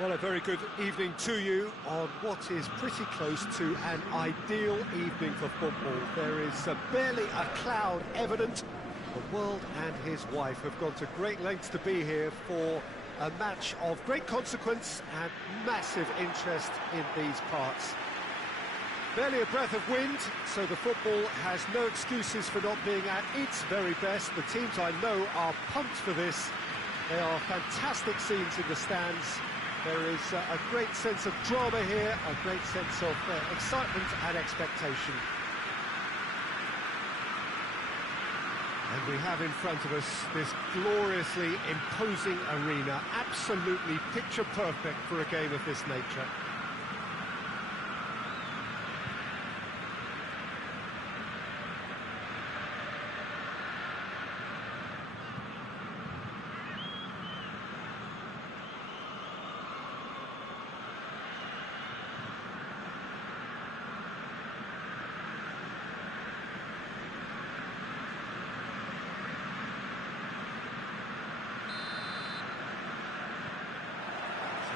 Well, a very good evening to you on what is pretty close to an ideal evening for football. There is barely a cloud evident. The world and his wife have gone to great lengths to be here for a match of great consequence and massive interest in these parts. Barely a breath of wind, so the football has no excuses for not being at its very best. The teams I know are pumped for this. They are fantastic scenes in the stands. There is a great sense of drama here, a great sense of excitement and expectation. And we have in front of us this gloriously imposing arena, absolutely picture perfect for a game of this nature.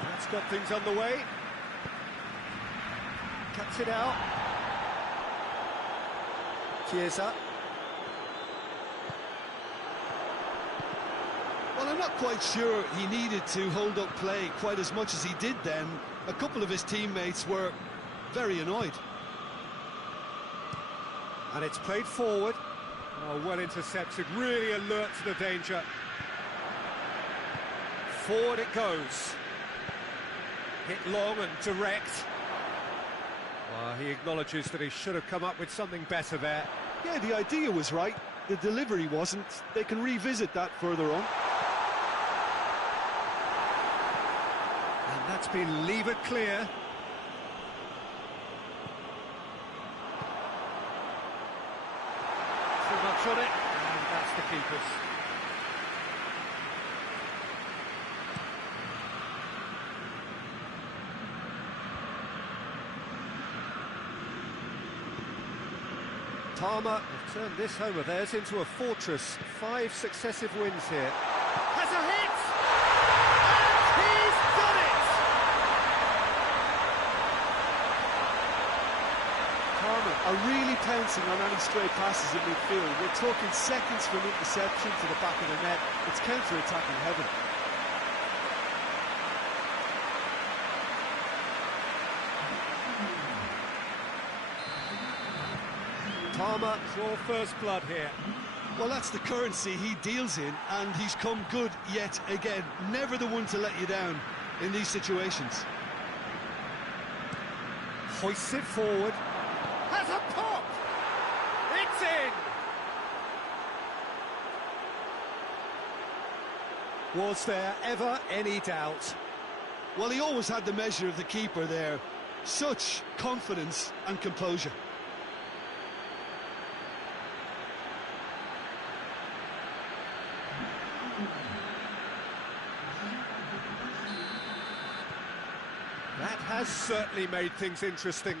That's got things on the way. Cuts it out. Chiesa. Well, I'm not quite sure he needed to hold up play quite as much as he did then. A couple of his teammates were very annoyed. And it's played forward. Oh, well intercepted, really alert to the danger. Forward it goes. Hit long and direct. Well, he acknowledges that he should have come up with something better there. Yeah, the idea was right. The delivery wasn't. They can revisit that further on. And that's been levered clear. Too much on it, and that's the keeper's. Parma have turned this home of theirs into a fortress. 5 successive wins here. Has a hit! And he's done it! Parma are really pouncing on any stray passes in midfield. We're talking seconds from interception to the back of the net. It's counter-attacking heaven. Parma, your first blood here. Well, that's the currency he deals in, and he's come good yet again. Never the one to let you down in these situations. Hoists it forward. Has a pop! It's in! Was there ever any doubt? Well, he always had the measure of the keeper there. Such confidence and composure. That has certainly made things interesting.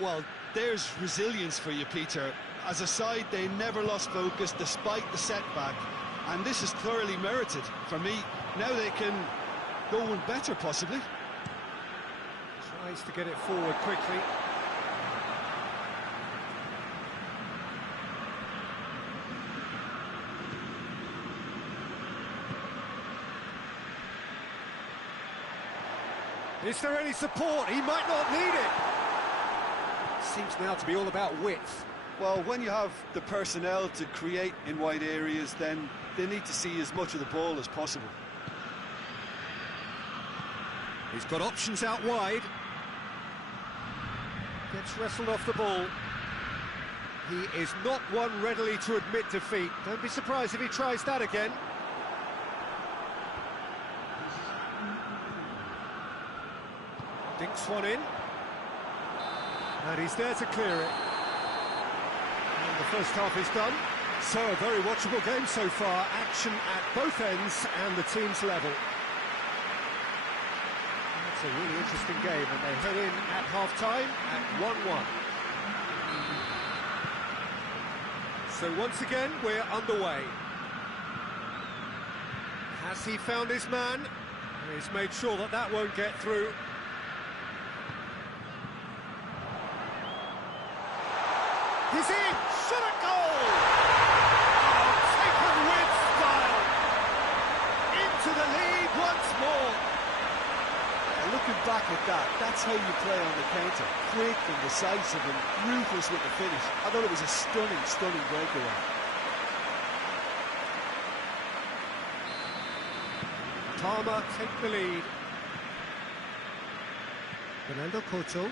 Well, there's resilience for you, Peter. As a side, they never lost focus despite the setback, and this is thoroughly merited for me. Now they can go one better, possibly. Tries to get it forward quickly. Is there any support? He might not need it. Seems now to be all about width. Well, when you have the personnel to create in wide areas, then they need to see as much of the ball as possible. He's got options out wide. Gets wrestled off the ball. He is not one readily to admit defeat. Don't be surprised if he tries that again. Dinks one in, and he's there to clear it. And the first half is done. So a very watchable game so far. Action at both ends and the teams level. That's a really interesting game, and they head in at half-time at 1-1. So once again, we're underway. Has he found his man? He's made sure that that won't get through. He's in! Shot at goal! Oh, taken with style! Into the lead once more! And looking back at that, that's how you play on the counter. Quick and decisive and ruthless with the finish. I thought it was a stunning, stunning breakaway. Parma take the lead. Fernando Couto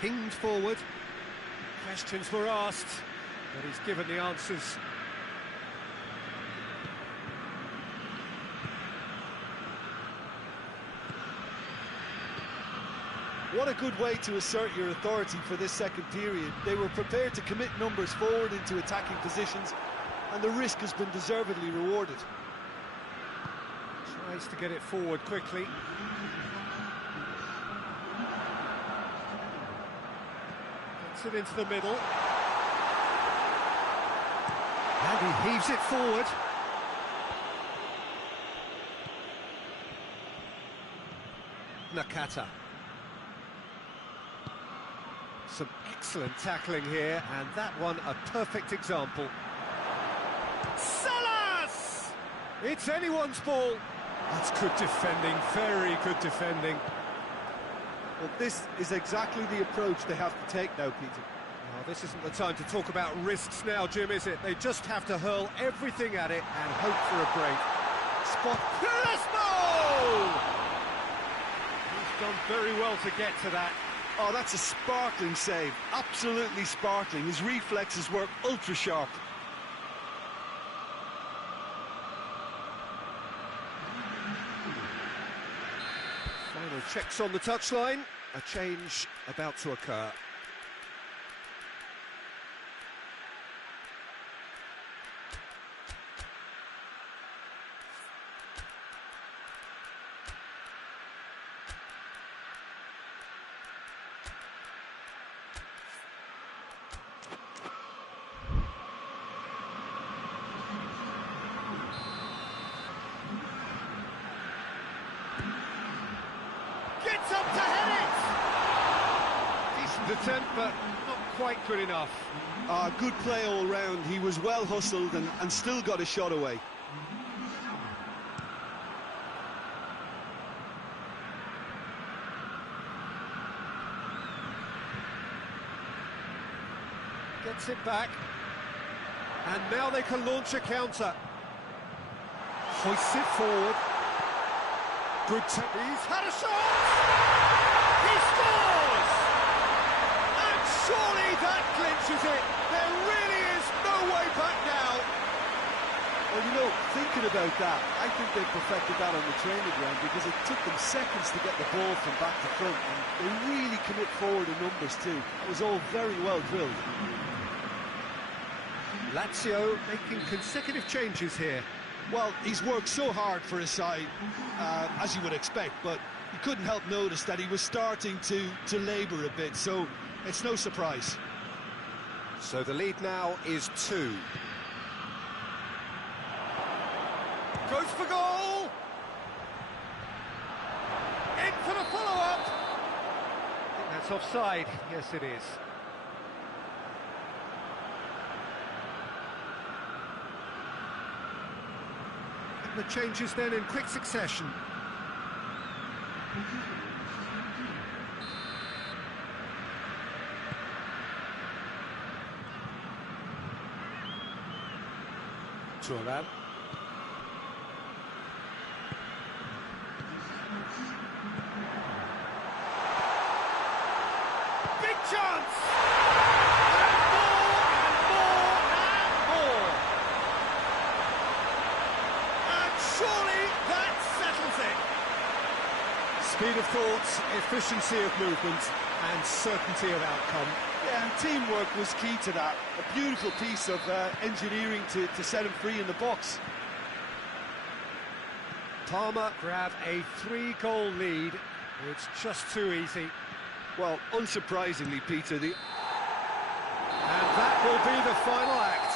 pinged forward. Questions were asked, but he's given the answers. What a good way to assert your authority for this second period. They were prepared to commit numbers forward into attacking positions, and the risk has been deservedly rewarded. Tries to get it forward quickly. Gets it into the middle. And he heaves it forward. Nakata. Some excellent tackling here, and that one a perfect example. Salas! It's anyone's ball. That's good defending, very good defending. Well, this is exactly the approach they have to take now, Peter. Oh, this isn't the time to talk about risks now, Jim, is it? They just have to hurl everything at it and hope for a break. Spot. Crespo! He's done very well to get to that. Oh, that's a sparkling save. Absolutely sparkling. His reflexes work ultra sharp. Final checks on the touchline. A change about to occur. Gets up to head it! Decent attempt, but not quite good enough. Good play all round. He was well hustled and still got a shot away. Gets it back. And now they can launch a counter. Hoists it forward. Good he's had a shot! He scores! And surely that clinches it. There really is no way back now. Well, you know, thinking about that, I think they perfected that on the training ground because it took them seconds to get the ball from back to front, and they really commit forward in numbers too. It was all very well drilled. Lazio making consecutive changes here. Well, he's worked so hard for his side, as you would expect, but you couldn't help notice that he was starting to labour a bit, so it's no surprise. So the lead now is 2. Goes for goal! In for the follow-up! I think that's offside. Yes, it is. The changes then in quick succession. Turan. Big chance! And more, and more, and more! And surely that settles it. Speed of thoughts, efficiency of movement, and certainty of outcome. Yeah, and teamwork was key to that. A beautiful piece of engineering to set him free in the box. Parma grab a 3-goal lead. It's just too easy. Well, unsurprisingly, Peter, And that will be the final act.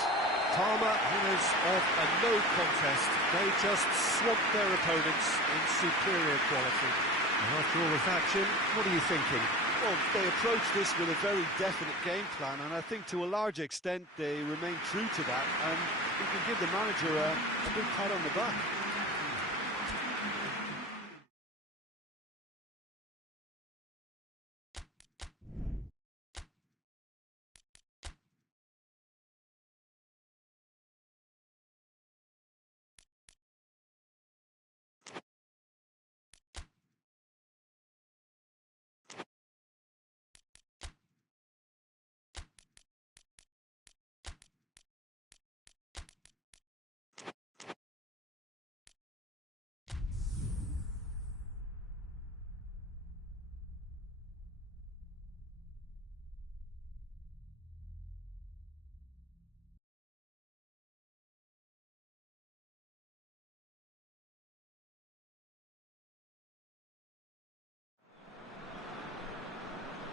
Parma, winners of a no contest. They just swamped their opponents in superior quality. And after all of that, Jim, what are you thinking? Well, they approached this with a very definite game plan, and I think to a large extent they remain true to that, and we can give the manager a big pat on the back.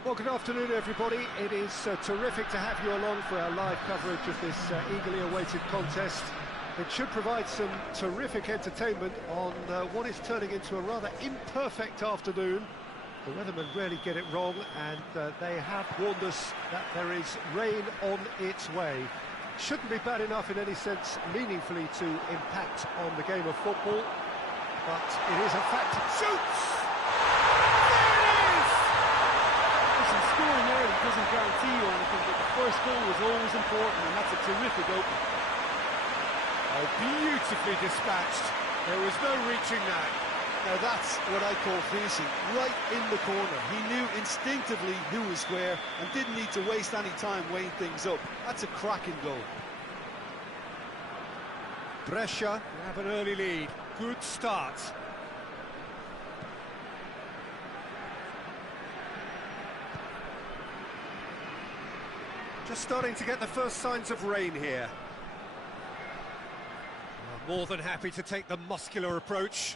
Well, good afternoon, everybody. It is terrific to have you along for our live coverage of this eagerly awaited contest. It should provide some terrific entertainment on what is turning into a rather imperfect afternoon. The weathermen rarely get it wrong, and they have warned us that there is rain on its way. Shouldn't be bad enough in any sense meaningfully to impact on the game of football, but it is a fact. Shoots! Scoring early doesn't guarantee you anything, but the first goal was always important, and that's a terrific opening. Oh, beautifully dispatched. There was no reaching that. Now that's what I call finishing, right in the corner. He knew instinctively who was where and didn't need to waste any time weighing things up. That's a cracking goal. Brescia have an early lead. Good start. Just starting to get the first signs of rain here. More than happy to take the muscular approach.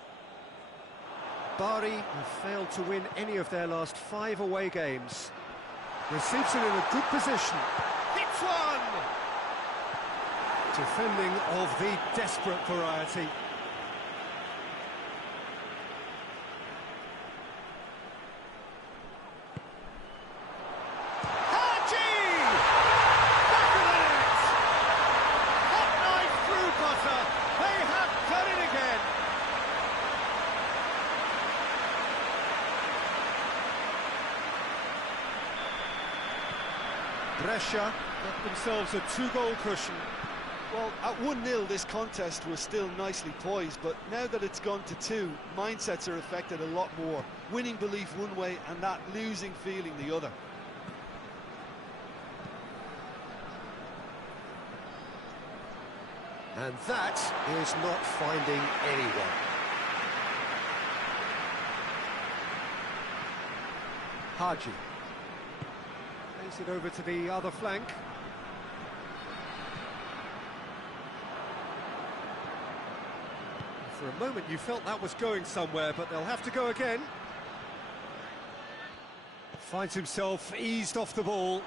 Bari have failed to win any of their last 5 away games. Receives it in a good position. Hits one! Defending of the desperate variety. Brescia got themselves a 2-goal cushion. Well, at 1-0 this contest was still nicely poised, but now that it's gone to 2, mindsets are affected a lot more. Winning belief one way and that losing feeling the other. And that is not finding anyone. Haji. Plays it over to the other flank. For a moment you felt that was going somewhere, but they'll have to go again. Finds himself eased off the ball.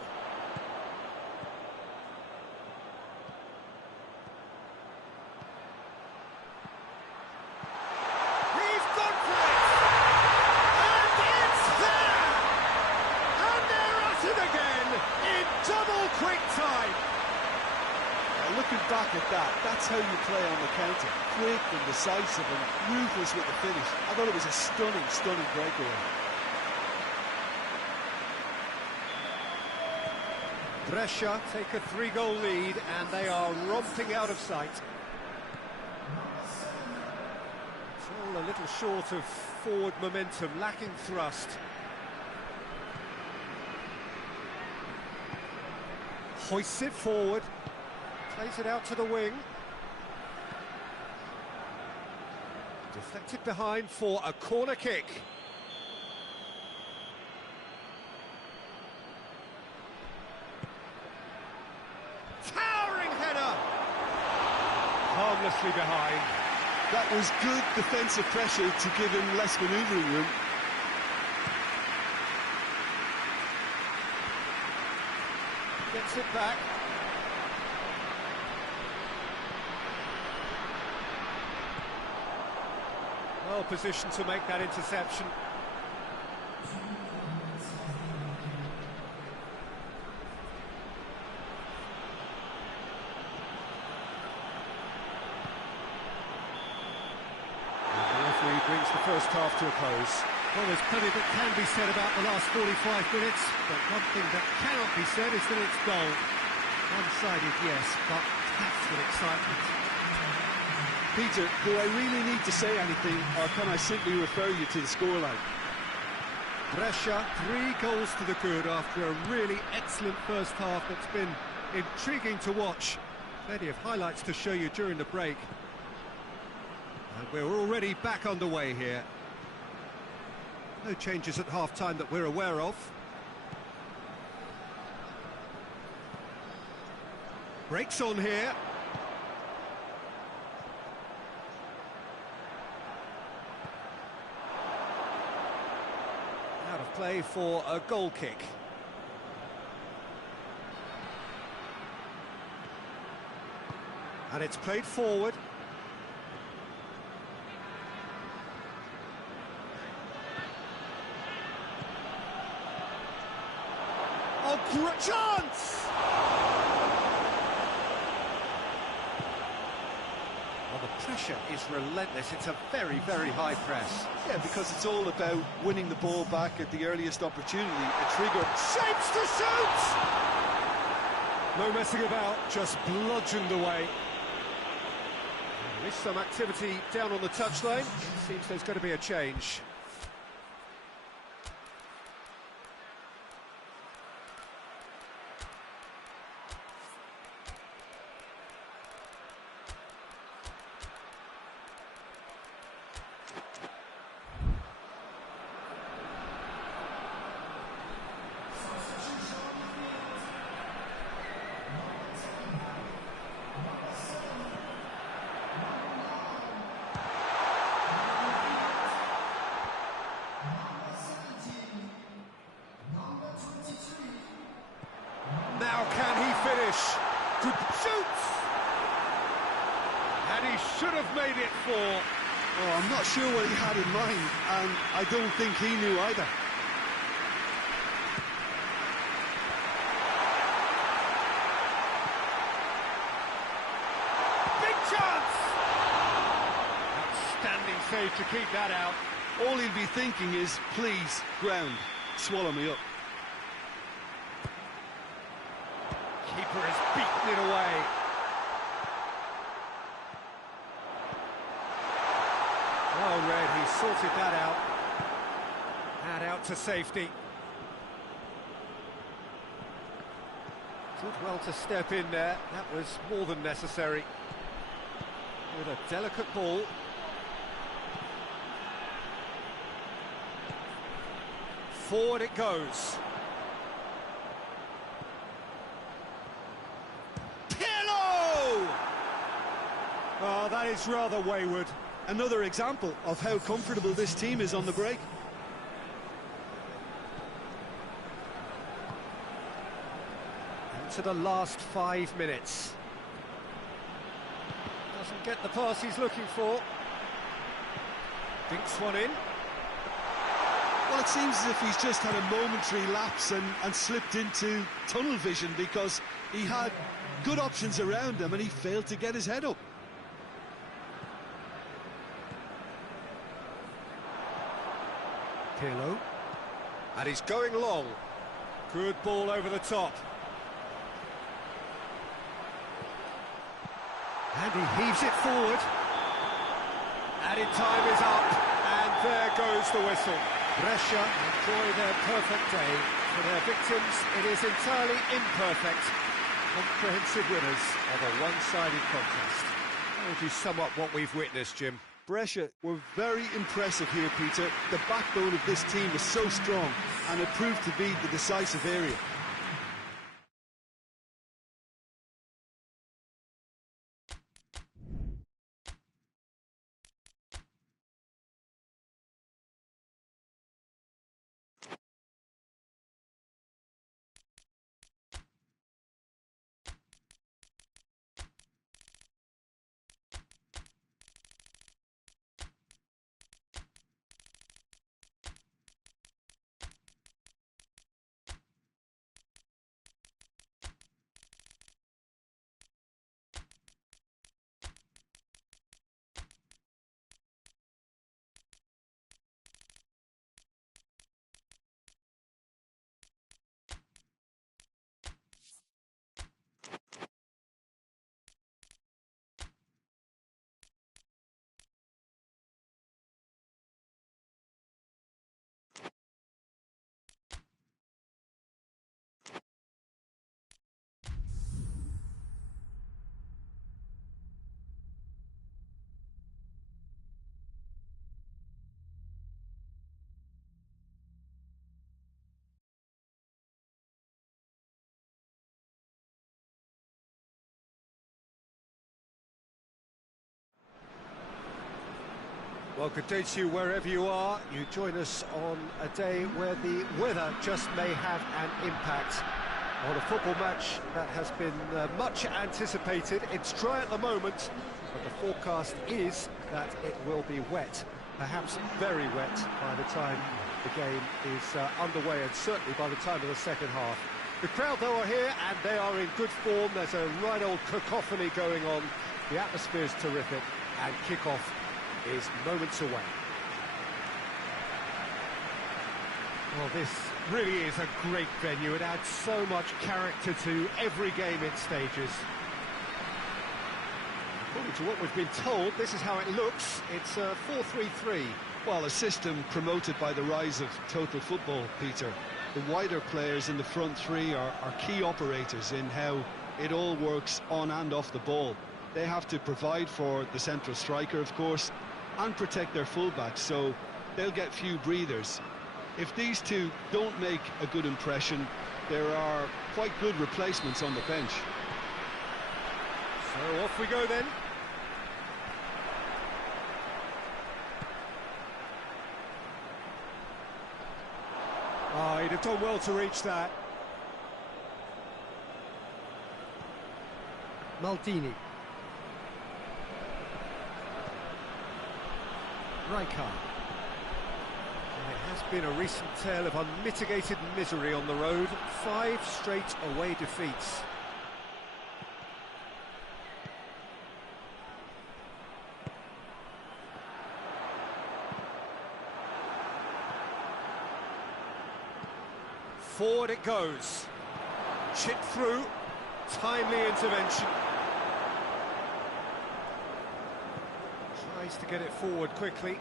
Looking back at that, that's how you play on the counter. Quick and decisive and ruthless with the finish. I thought it was a stunning, stunning breakaway. Brescia take a 3-goal lead and they are romping out of sight. It's all a little short of forward momentum, lacking thrust. Hoists it forward. Plays it out to the wing. Deflected behind for a corner kick. Towering header! Harmlessly behind. That was good defensive pressure to give him less manoeuvring room. Gets it back. Well positioned to make that interception. Brings the first half to a close. Well, there's plenty that can be said about the last 45 minutes, but one thing that cannot be said is that it's dull. One-sided, yes, but packed with excitement. Peter, do I really need to say anything, or can I simply refer you to the scoreline? Brescia, 3 goals to the good after a really excellent first half that's been intriguing to watch. Plenty of highlights to show you during the break. And we're already back underway here. No changes at half-time that we're aware of. Breaks on here. Out of play for a goal kick. And it's played forward. Oh, great chance! Well, the pressure is relentless. It's a very, very high press. Yeah, because it's all about winning the ball back at the earliest opportunity. A trigger. Shapes to shoot! No messing about, just bludgeoned away. There is some activity down on the touchline. Seems there's going to be a change. Now can he finish? Good shoots! And he should have made it 4. Oh, I'm not sure what he had in mind, and I don't think he knew either. Big chance! Outstanding save to keep that out. All he'll be thinking is, please, ground, swallow me up. Keeper has beaten it away. Well read, he sorted that out. And out to safety. Did well to step in there. That was more than necessary. With a delicate ball. Forward it goes. Oh, that is rather wayward. Another example of how comfortable this team is on the break. Into the last 5 minutes. Doesn't get the pass he's looking for. Dinks one in. Well, it seems as if he's just had a momentary lapse and slipped into tunnel vision, because he had good options around him and he failed to get his head up. Pirlo. And he's going long. Good ball over the top. And he heaves it forward. Added time is up. And there goes the whistle. Brescia enjoy their perfect day. For their victims, it is entirely imperfect. Comprehensive winners of a one-sided contest. How would you sum up what we've witnessed, Jim? Brescia were very impressive here, Peter. The backbone of this team is so strong, and it proved to be the decisive area. Well, good day to you wherever you are. You join us on a day where the weather just may have an impact on a football match that has been much anticipated. It's dry at the moment, but the forecast is that it will be wet, perhaps very wet by the time the game is underway, and certainly by the time of the second half. The crowd, though, are here, and they are in good form. There's a right old cacophony going on. The atmosphere is terrific, and kick-off is moments away. Well, this really is a great venue. It adds so much character to every game it stages. According to what we've been told, this is how it looks. It's 4-3-3. Well, a system promoted by the rise of total football, Peter. The wider players in the front three are key operators in how it all works on and off the ball. They have to provide for the central striker, of course, and protect their fullbacks, so they'll get few breathers. If these two don't make a good impression, there are quite good replacements on the bench. So off we go then. Oh, he'd have done well to reach that. Maldini. Rijkaard. And it has been a recent tale of unmitigated misery on the road. 5 straight away defeats. Forward it goes. Chip through. Timely intervention. Tries to get it forward quickly.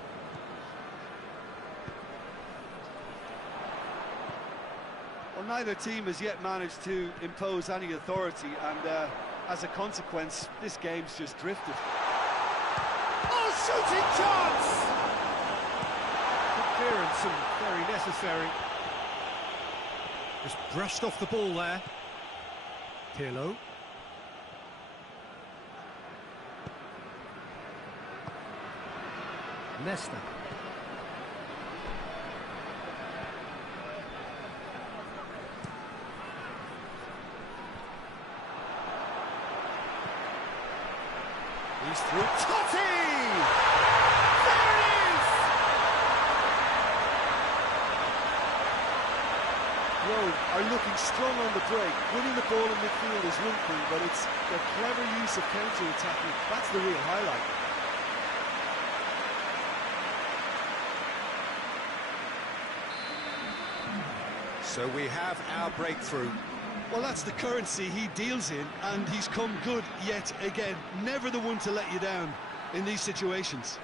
Well, neither team has yet managed to impose any authority, and as a consequence, this game's just drifted. Oh, shooting chance! Good clearance and very necessary. Just brushed off the ball there. Pirlo. Nesta. He's through. Totti! Rome are looking strong on the break. Winning the ball in midfield is one thing, but it's their clever use of counter-attacking. That's the real highlight. So we have our breakthrough. Well, that's the currency he deals in, and he's come good yet again. Never the one to let you down in these situations.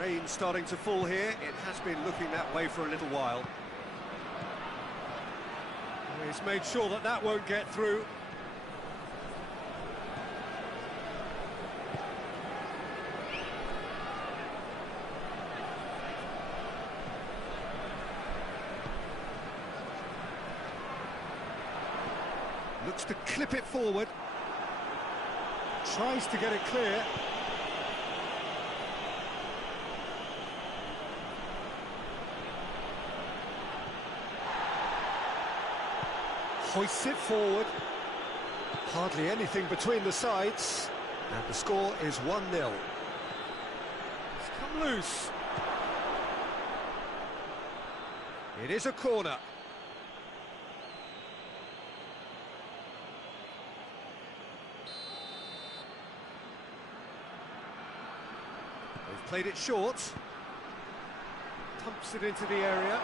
Rain starting to fall here. It has been looking that way for a little while. He's made sure that that won't get through. Looks to clip it forward. Tries to get it clear. Hoists it forward. Hardly anything between the sides. And the score is 1-0. It's come loose. It is a corner. They've played it short. Pumps it into the area.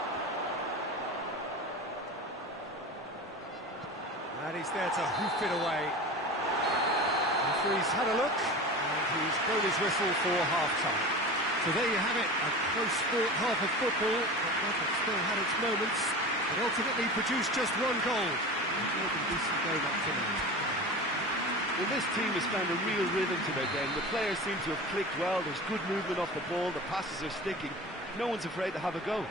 And he's there to hoof it away. The referee's had a look, and he's blown his whistle for half-time. So there you have it, a close-fought half of football, but one that still had its moments, but ultimately produced just one goal. More than decent game up to now. Well, this team has found a real rhythm to their game. The players seem to have clicked well. There's good movement off the ball. The passes are sticking. No one's afraid to have a go.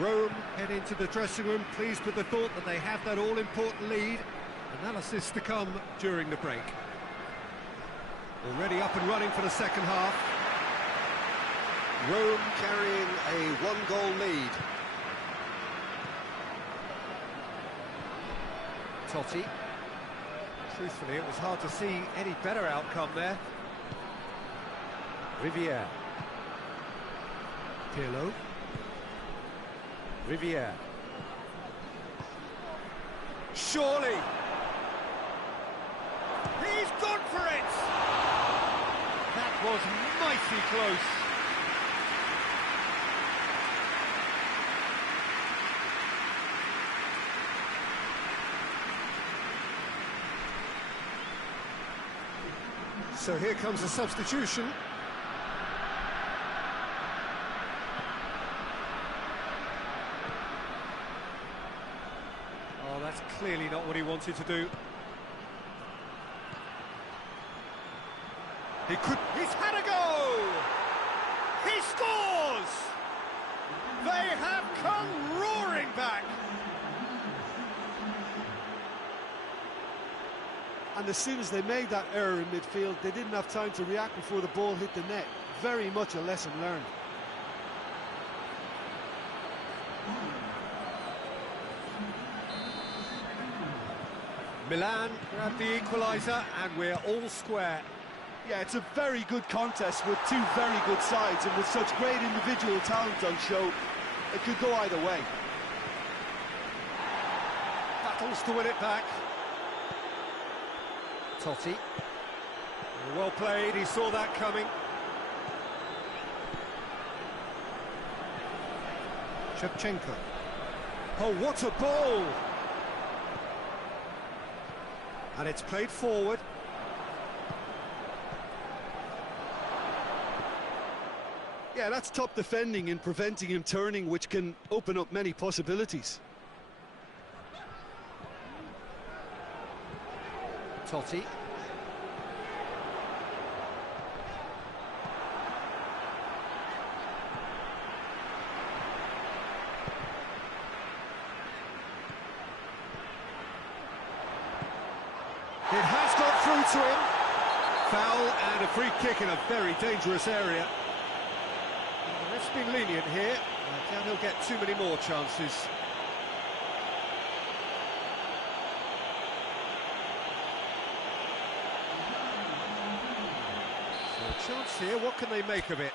Rome head into the dressing room, pleased with the thought that they have that all-important lead. Analysis to come during the break. Already up and running for the second half. Rome carrying a one-goal lead. Totti. Truthfully, it was hard to see any better outcome there. Riviere. Pirlo. Riviere. Surely. He's gone for it! That was mighty close. So here comes a substitution. Oh, that's clearly not what he wanted to do. He's had a go! He scores! They have come roaring back! And as soon as they made that error in midfield, they didn't have time to react before the ball hit the net. Very much a lesson learned. Milan grab the equaliser, and we're all square. Yeah, it's a very good contest with two very good sides, and with such great individual talent on show, it could go either way. Battles to win it back. Totti. Well played, he saw that coming. Shevchenko. Oh, what a ball! And it's played forward. Yeah, that's top defending and preventing him turning, which can open up many possibilities. Totti. It has got through to him. Foul and a free kick in a very dangerous area. Let's be lenient here. I doubt he'll get too many more chances. So a chance here, what can they make of it?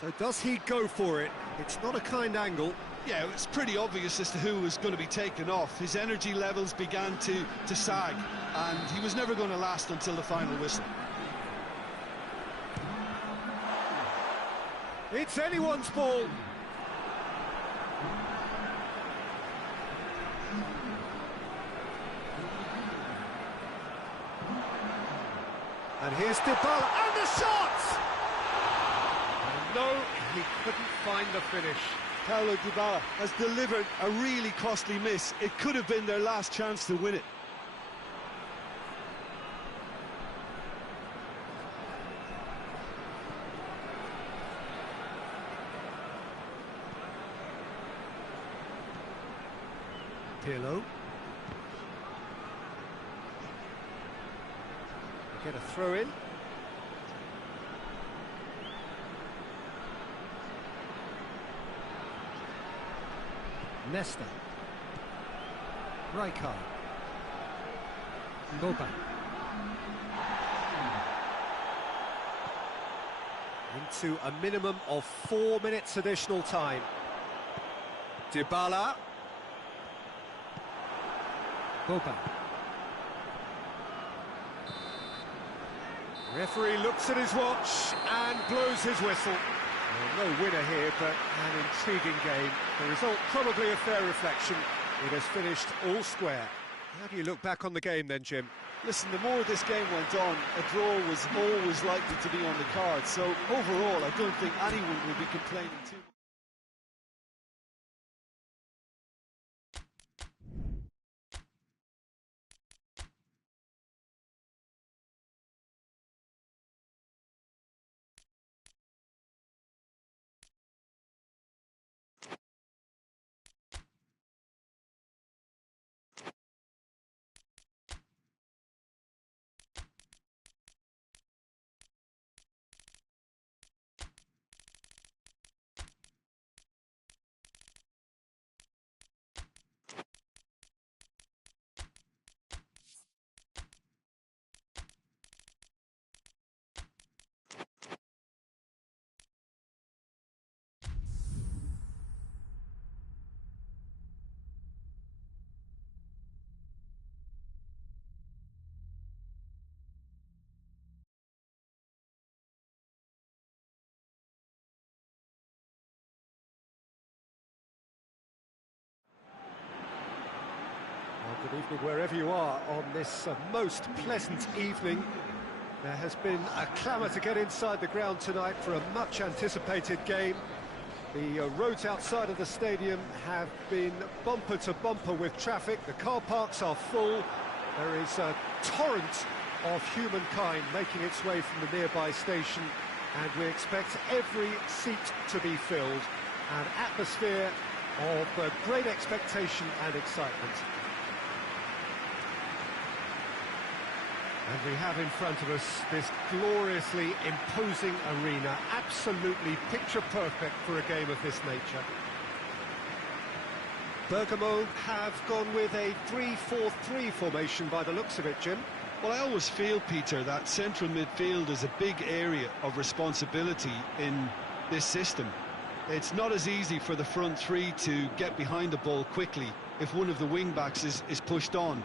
So does he go for it? It's not a kind angle. Yeah, it's pretty obvious as to who was going to be taken off. His energy levels began to sag, and he was never going to last until the final whistle. It's anyone's ball. And here's Dybala, and the shot! No, he couldn't find the finish. Paulo Dybala has delivered a really costly miss. It could have been their last chance to win it. Pirlo. They get a throw in. Nesta. Rijkaard. Go back. Into a minimum of 4 minutes additional time. Dybala. Go back. Referee looks at his watch and blows his whistle. Well, no winner here, but an intriguing game. The result probably a fair reflection. It has finished all square. How do you look back on the game then, Jim? Listen, the more this game went on, a draw was always likely to be on the card. So overall, I don't think anyone will be complaining too much. Good evening wherever you are on this most pleasant evening. There has been a clamour to get inside the ground tonight for a much anticipated game. The roads outside of the stadium have been bumper to bumper with traffic. The car parks are full. There is a torrent of humankind making its way from the nearby station, and we expect every seat to be filled. An atmosphere of great expectation and excitement. And we have in front of us this gloriously imposing arena, absolutely picture perfect for a game of this nature. Bergamo have gone with a 3-4-3 formation by the looks of it, Jim. Well, I always feel, Peter, that central midfield is a big area of responsibility in this system. It's not as easy for the front three to get behind the ball quickly if one of the wing-backs is pushed on.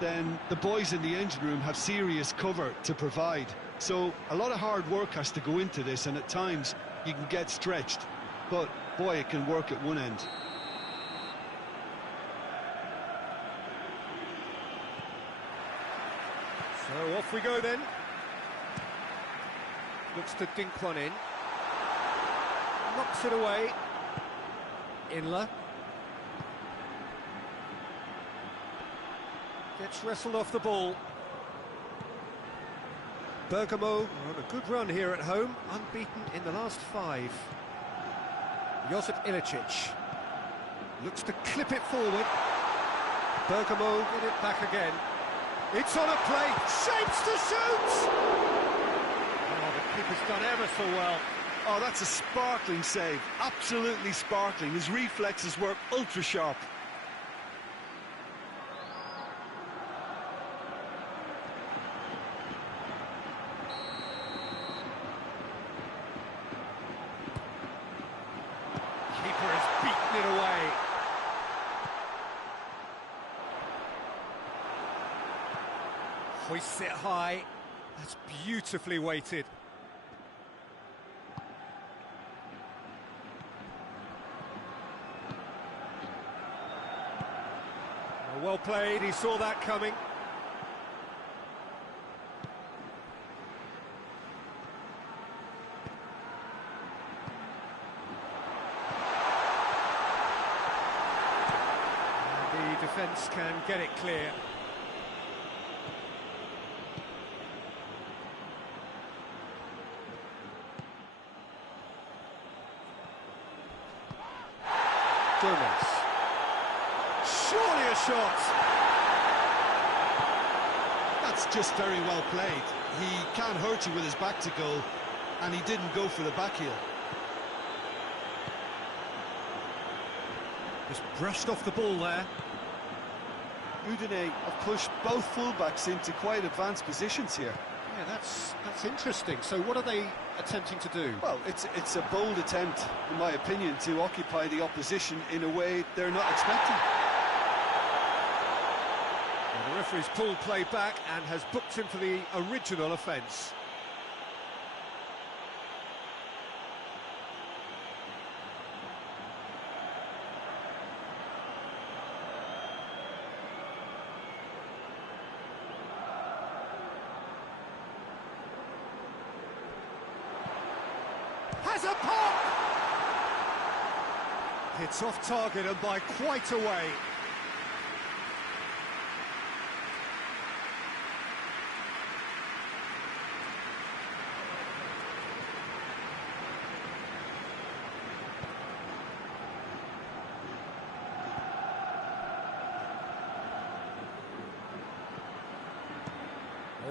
Then the boys in the engine room have serious cover to provide. So a lot of hard work has to go into this, and at times you can get stretched. But, boy, it can work at one end. So off we go then. Looks to dink one in. Knocks it away. Inler. Gets wrestled off the ball. Bergamo are on a good run here at home, unbeaten in the last 5. Josip Ilicic looks to clip it forward. Bergamo get it back again. It's on a plate, shapes to shoot! Oh, the keeper's done ever so well. Oh, that's a sparkling save, absolutely sparkling. His reflexes work ultra sharp. Keeper has beaten it away. Hoists it high. That's beautifully weighted. Well played, he saw that coming. And the defence can get it clear. Gomez. Surely a shot! That's just very well played. He can't hurt you with his back to goal, and he didn't go for the back heel. Just brushed off the ball there. Udine have pushed both fullbacks into quite advanced positions here. Yeah, that's interesting. So what are they attempting to do? Well, it's a bold attempt, in my opinion, to occupy the opposition in a way they're not expecting. Well, the referee's pulled play back and has booked him for the original offence. Has a pop! It's off target and by quite a way.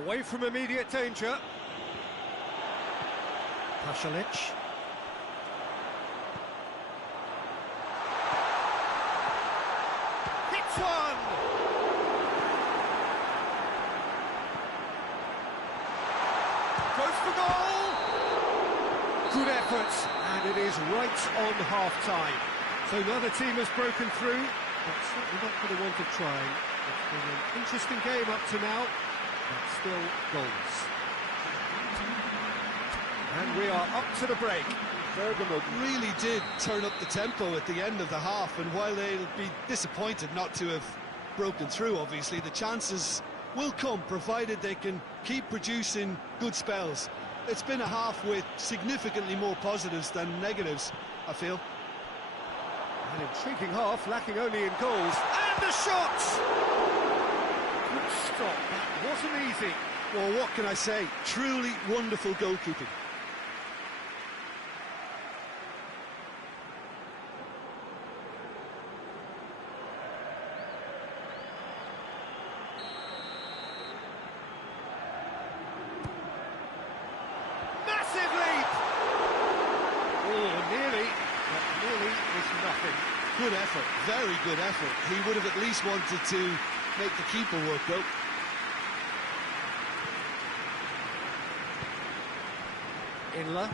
Away from immediate danger. Pasalic. Hits one! Goes for goal! Good effort, and it is right on half-time. So neither team has broken through, but certainly not for the want of trying. It's been an interesting game up to now, but still goals. And we are up to the break. Bergamo really did turn up the tempo at the end of the half, and while they'll be disappointed not to have broken through, obviously. The chances will come, provided they can keep producing good spells. It's been a half with significantly more positives than negatives, I feel. An intriguing half, lacking only in goals. And the shot! Good stop, that wasn't easy. Well, what can I say? Truly wonderful goalkeeping. Massive leap! Oh, nearly, but nearly was nothing. Good effort, very good effort. He would have at least wanted to make the keeper work, though. Inler.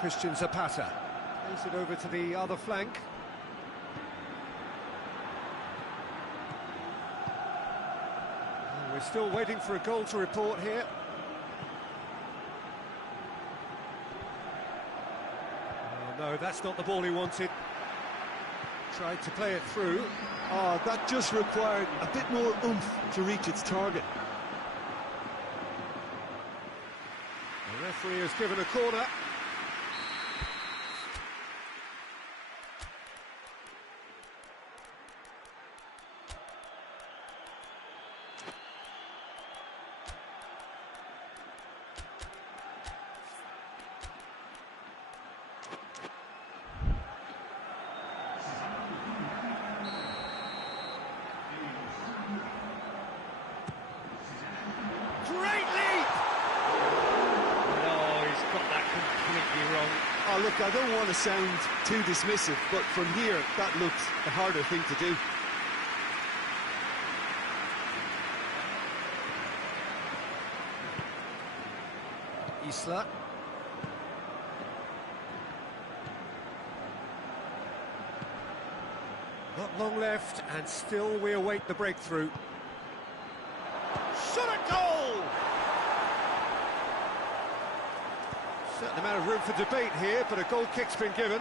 Christian Zapata. Plays it over to the other flank. We're still waiting for a goal to report here. Oh, no, that's not the ball he wanted. Tried to play it through. Oh, that just required a bit more oomph to reach its target. The referee has given a corner. Oh, look, I don't want to sound too dismissive, but from here, that looks the harder thing to do. Isla. Not long left, and still we await the breakthrough. Shot at goal! Certain amount of room for debate here, but a goal kick's been given.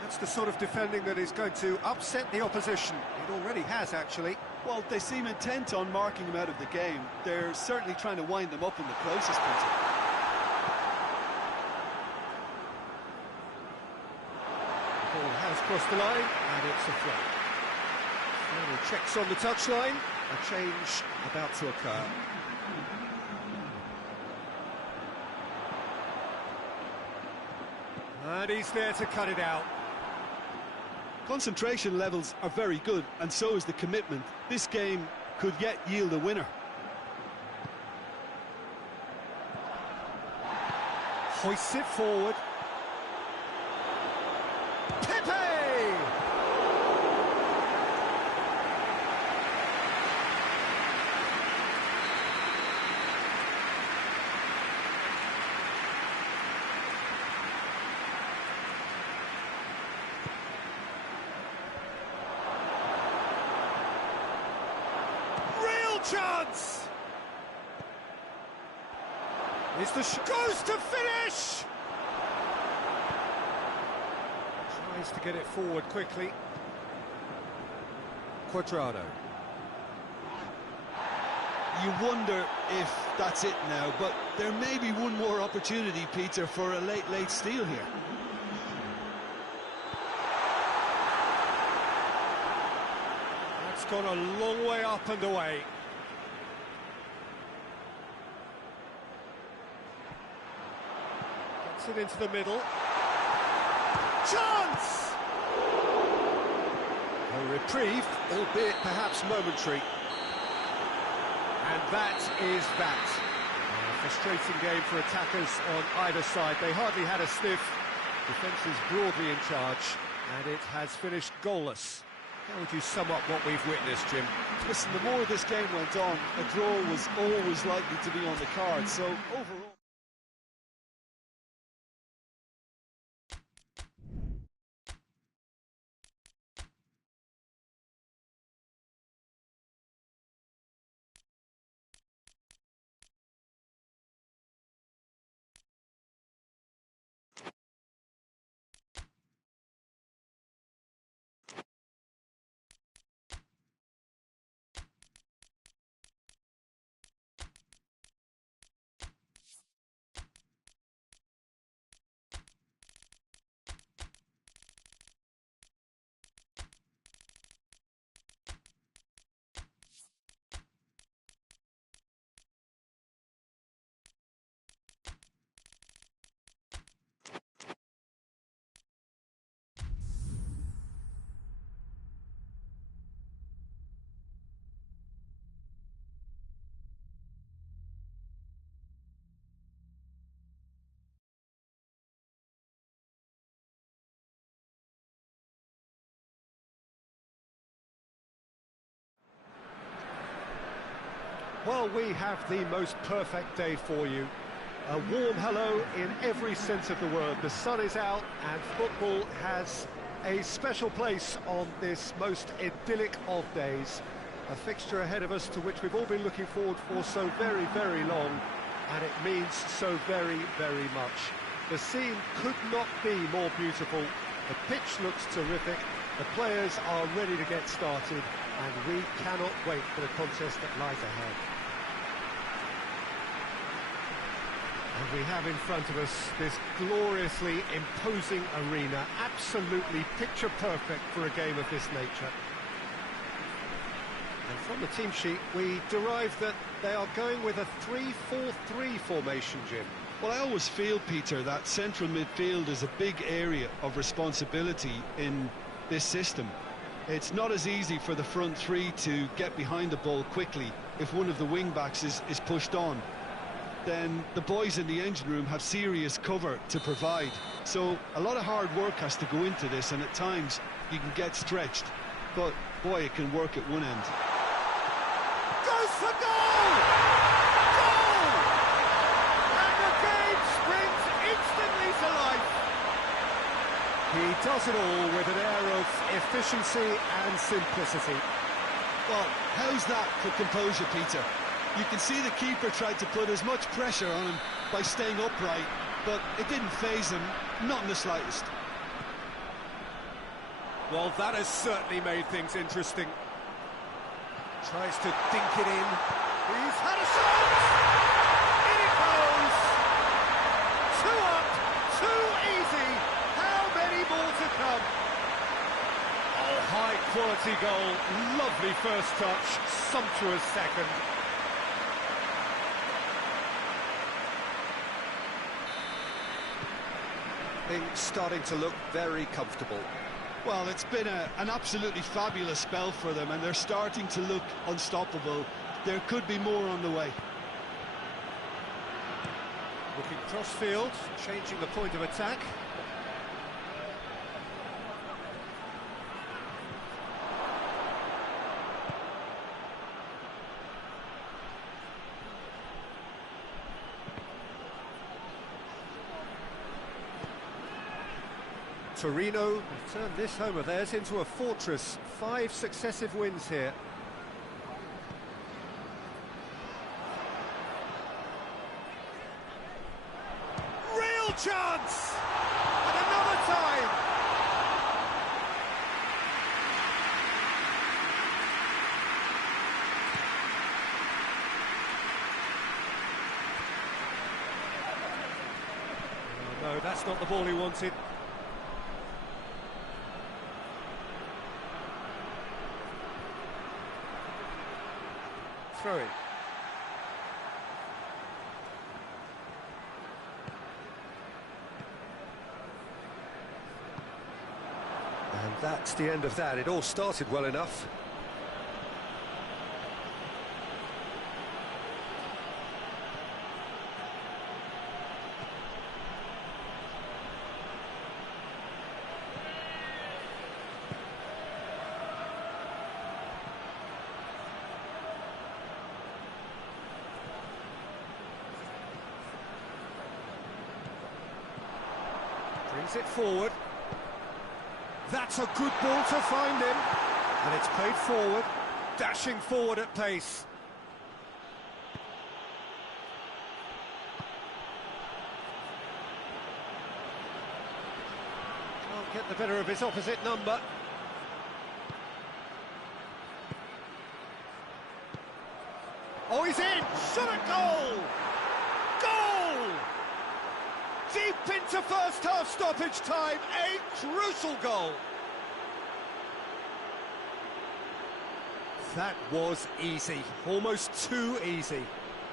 That's the sort of defending that is going to upset the opposition. It already has, actually. Well, they seem intent on marking him out of the game. They're certainly trying to wind them up in the process, Peter. Ball has crossed the line, and it's a throw. Final checks on the touchline. A change about to occur. And he's there to cut it out. Concentration levels are very good, and so is the commitment. This game could yet yield a winner. Hoists it forward. Pepe! Real chance! Is the goes to finish! Tries to get it forward quickly. Cuadrado. You wonder if that's it now, but there may be one more opportunity, Peter, for a late steal here. That's gone a long way up and away. Gets it into the middle. Chance! A reprieve, albeit perhaps momentary. And that is that. A frustrating game for attackers on either side. They hardly had a sniff. Defence is broadly in charge, and it has finished goalless. How would you sum up what we've witnessed, Jim? Listen, the more this game went on, a draw was always likely to be on the card, so overall... Well, we have the most perfect day for you. A warm hello in every sense of the word. The sun is out and football has a special place on this most idyllic of days. A fixture ahead of us to which we've all been looking forward for so very, very long, and it means so very, very much. The scene could not be more beautiful. The pitch looks terrific. The players are ready to get started, and we cannot wait for the contest that lies ahead. And we have in front of us this gloriously imposing arena, absolutely picture perfect for a game of this nature. And from the team sheet, we derive that they are going with a 3-4-3 formation, Jim. Well, I always feel, Peter, that central midfield is a big area of responsibility in this system. It's not as easy for the front three to get behind the ball quickly if one of the wing-backs is pushed on. Then the boys in the engine room have serious cover to provide. So a lot of hard work has to go into this, and at times you can get stretched. But, boy, it can work at one end. Goes for goal! Goal! And the game springs instantly to life. He does it all with an air of efficiency and simplicity. Well, how's that for composure, Peter? You can see the keeper tried to put as much pressure on him by staying upright, but it didn't faze him, not in the slightest. Well, that has certainly made things interesting. Tries to dink it in. He's had a shot! In it goes! Two up, too easy. How many more to come? Oh, high quality goal. Lovely first touch, sumptuous second. Things starting to look very comfortable. Well, it's been an absolutely fabulous spell for them, and they're starting to look unstoppable. There could be more on the way. Looking cross-field, changing the point of attack. Torino have turned this home of theirs into a fortress. 5 successive wins here. Real chance! And another time! Oh, no, that's not the ball he wanted. Throw-in. And that's the end of that. It all started well enough. Brings it forward. That's a good ball to find him. And it's played forward, dashing forward at pace. Can't get the better of his opposite number. Oh, he's in! Shot at goal! Goal! Deep into first half stoppage time, a crucial goal. That was easy, almost too easy.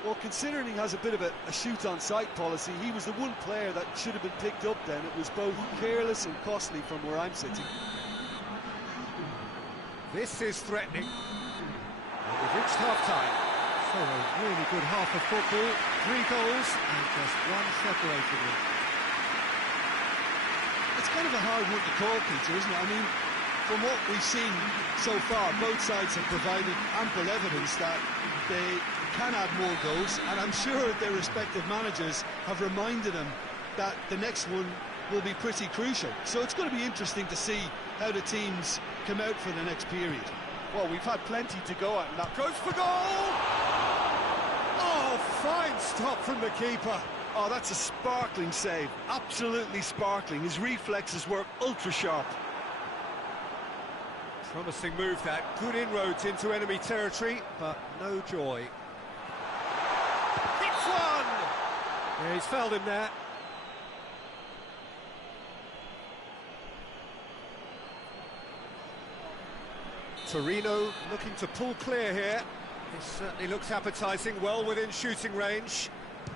Well, considering he has a bit of a shoot-on-sight policy, he was the one player that should have been picked up then. It was both careless and costly from where I'm sitting. This is threatening. And we've reached half-time. So a really good half of football, 3 goals and just one separating them. It's kind of a hard one to call, Peter, isn't it? I mean, from what we've seen so far, both sides have provided ample evidence that they can add more goals, and I'm sure their respective managers have reminded them that the next one will be pretty crucial. So it's going to be interesting to see how the teams come out for the next period. Well, we've had plenty to go at, and that Goes for goal! Oh, fine stop from the keeper. Oh, that's a sparkling save, absolutely sparkling. His reflexes were ultra sharp. Promising move that, good inroads into enemy territory, but no joy. Hits one! Yeah, he's fouled him there. Torino looking to pull clear here. This certainly looks appetising, well within shooting range.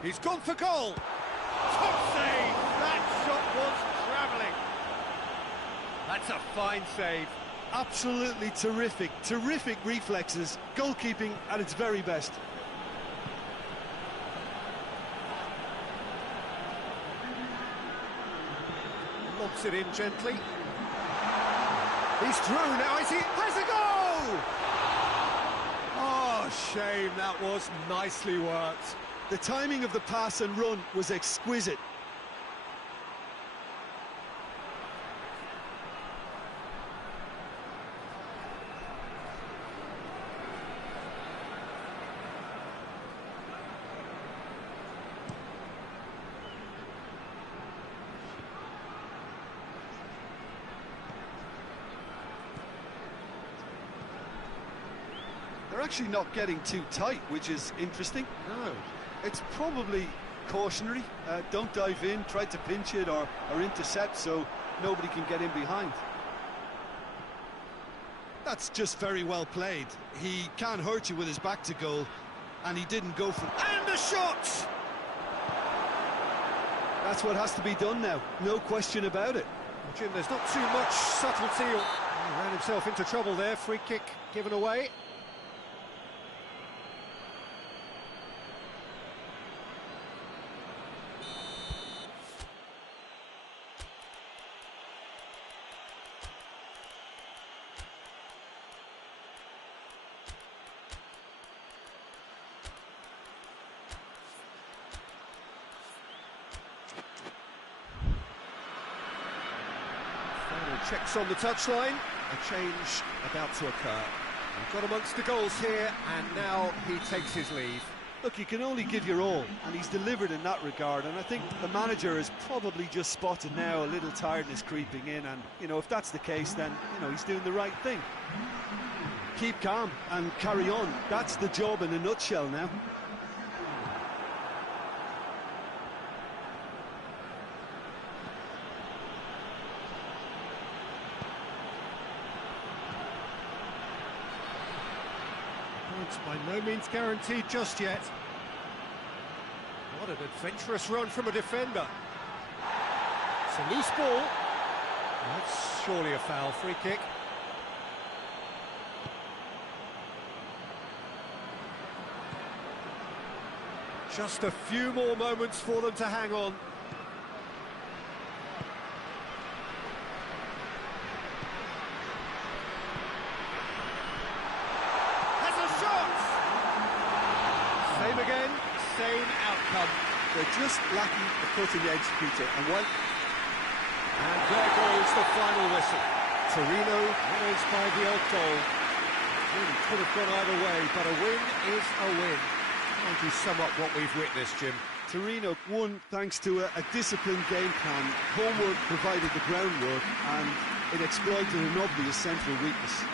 He's gone for goal! Top save! That shot was travelling. That's a fine save. Absolutely terrific, terrific reflexes, goalkeeping at its very best. Lobs it in gently. He's through now, is he? Has a goal! Oh, shame, that was nicely worked. The timing of the pass and run was exquisite. They're actually not getting too tight, which is interesting. No. It's probably cautionary. Don't dive in, try to pinch it or intercept so nobody can get in behind. That's just very well played. He can't hurt you with his back to goal, and he didn't go for... And a shot! That's what has to be done now, no question about it. Well, Jim, there's not too much subtlety. He ran himself into trouble there. Free kick given away. Checks on the touchline, a change about to occur. We've got amongst the goals here, and now he takes his leave. Look, you can only give your all, and he's delivered in that regard, and I think the manager has probably just spotted now a little tiredness creeping in, and, you know, if that's the case, then, you know, he's doing the right thing. Keep calm and carry on. That's the job in a nutshell now. It's by no means guaranteed just yet. What an adventurous run from a defender. It's a loose ball. That's surely a foul. Free kick. Just a few more moments for them to hang on. Same again, same outcome. They're just lacking the cutting edge, Peter, and there goes the final whistle. Torino winners by the odd goal. Really could have gone either way, but a win is a win. How do you sum up what we've witnessed, Jim? Torino won thanks to a disciplined game plan. Homework provided the groundwork, and it exploited an obvious central weakness.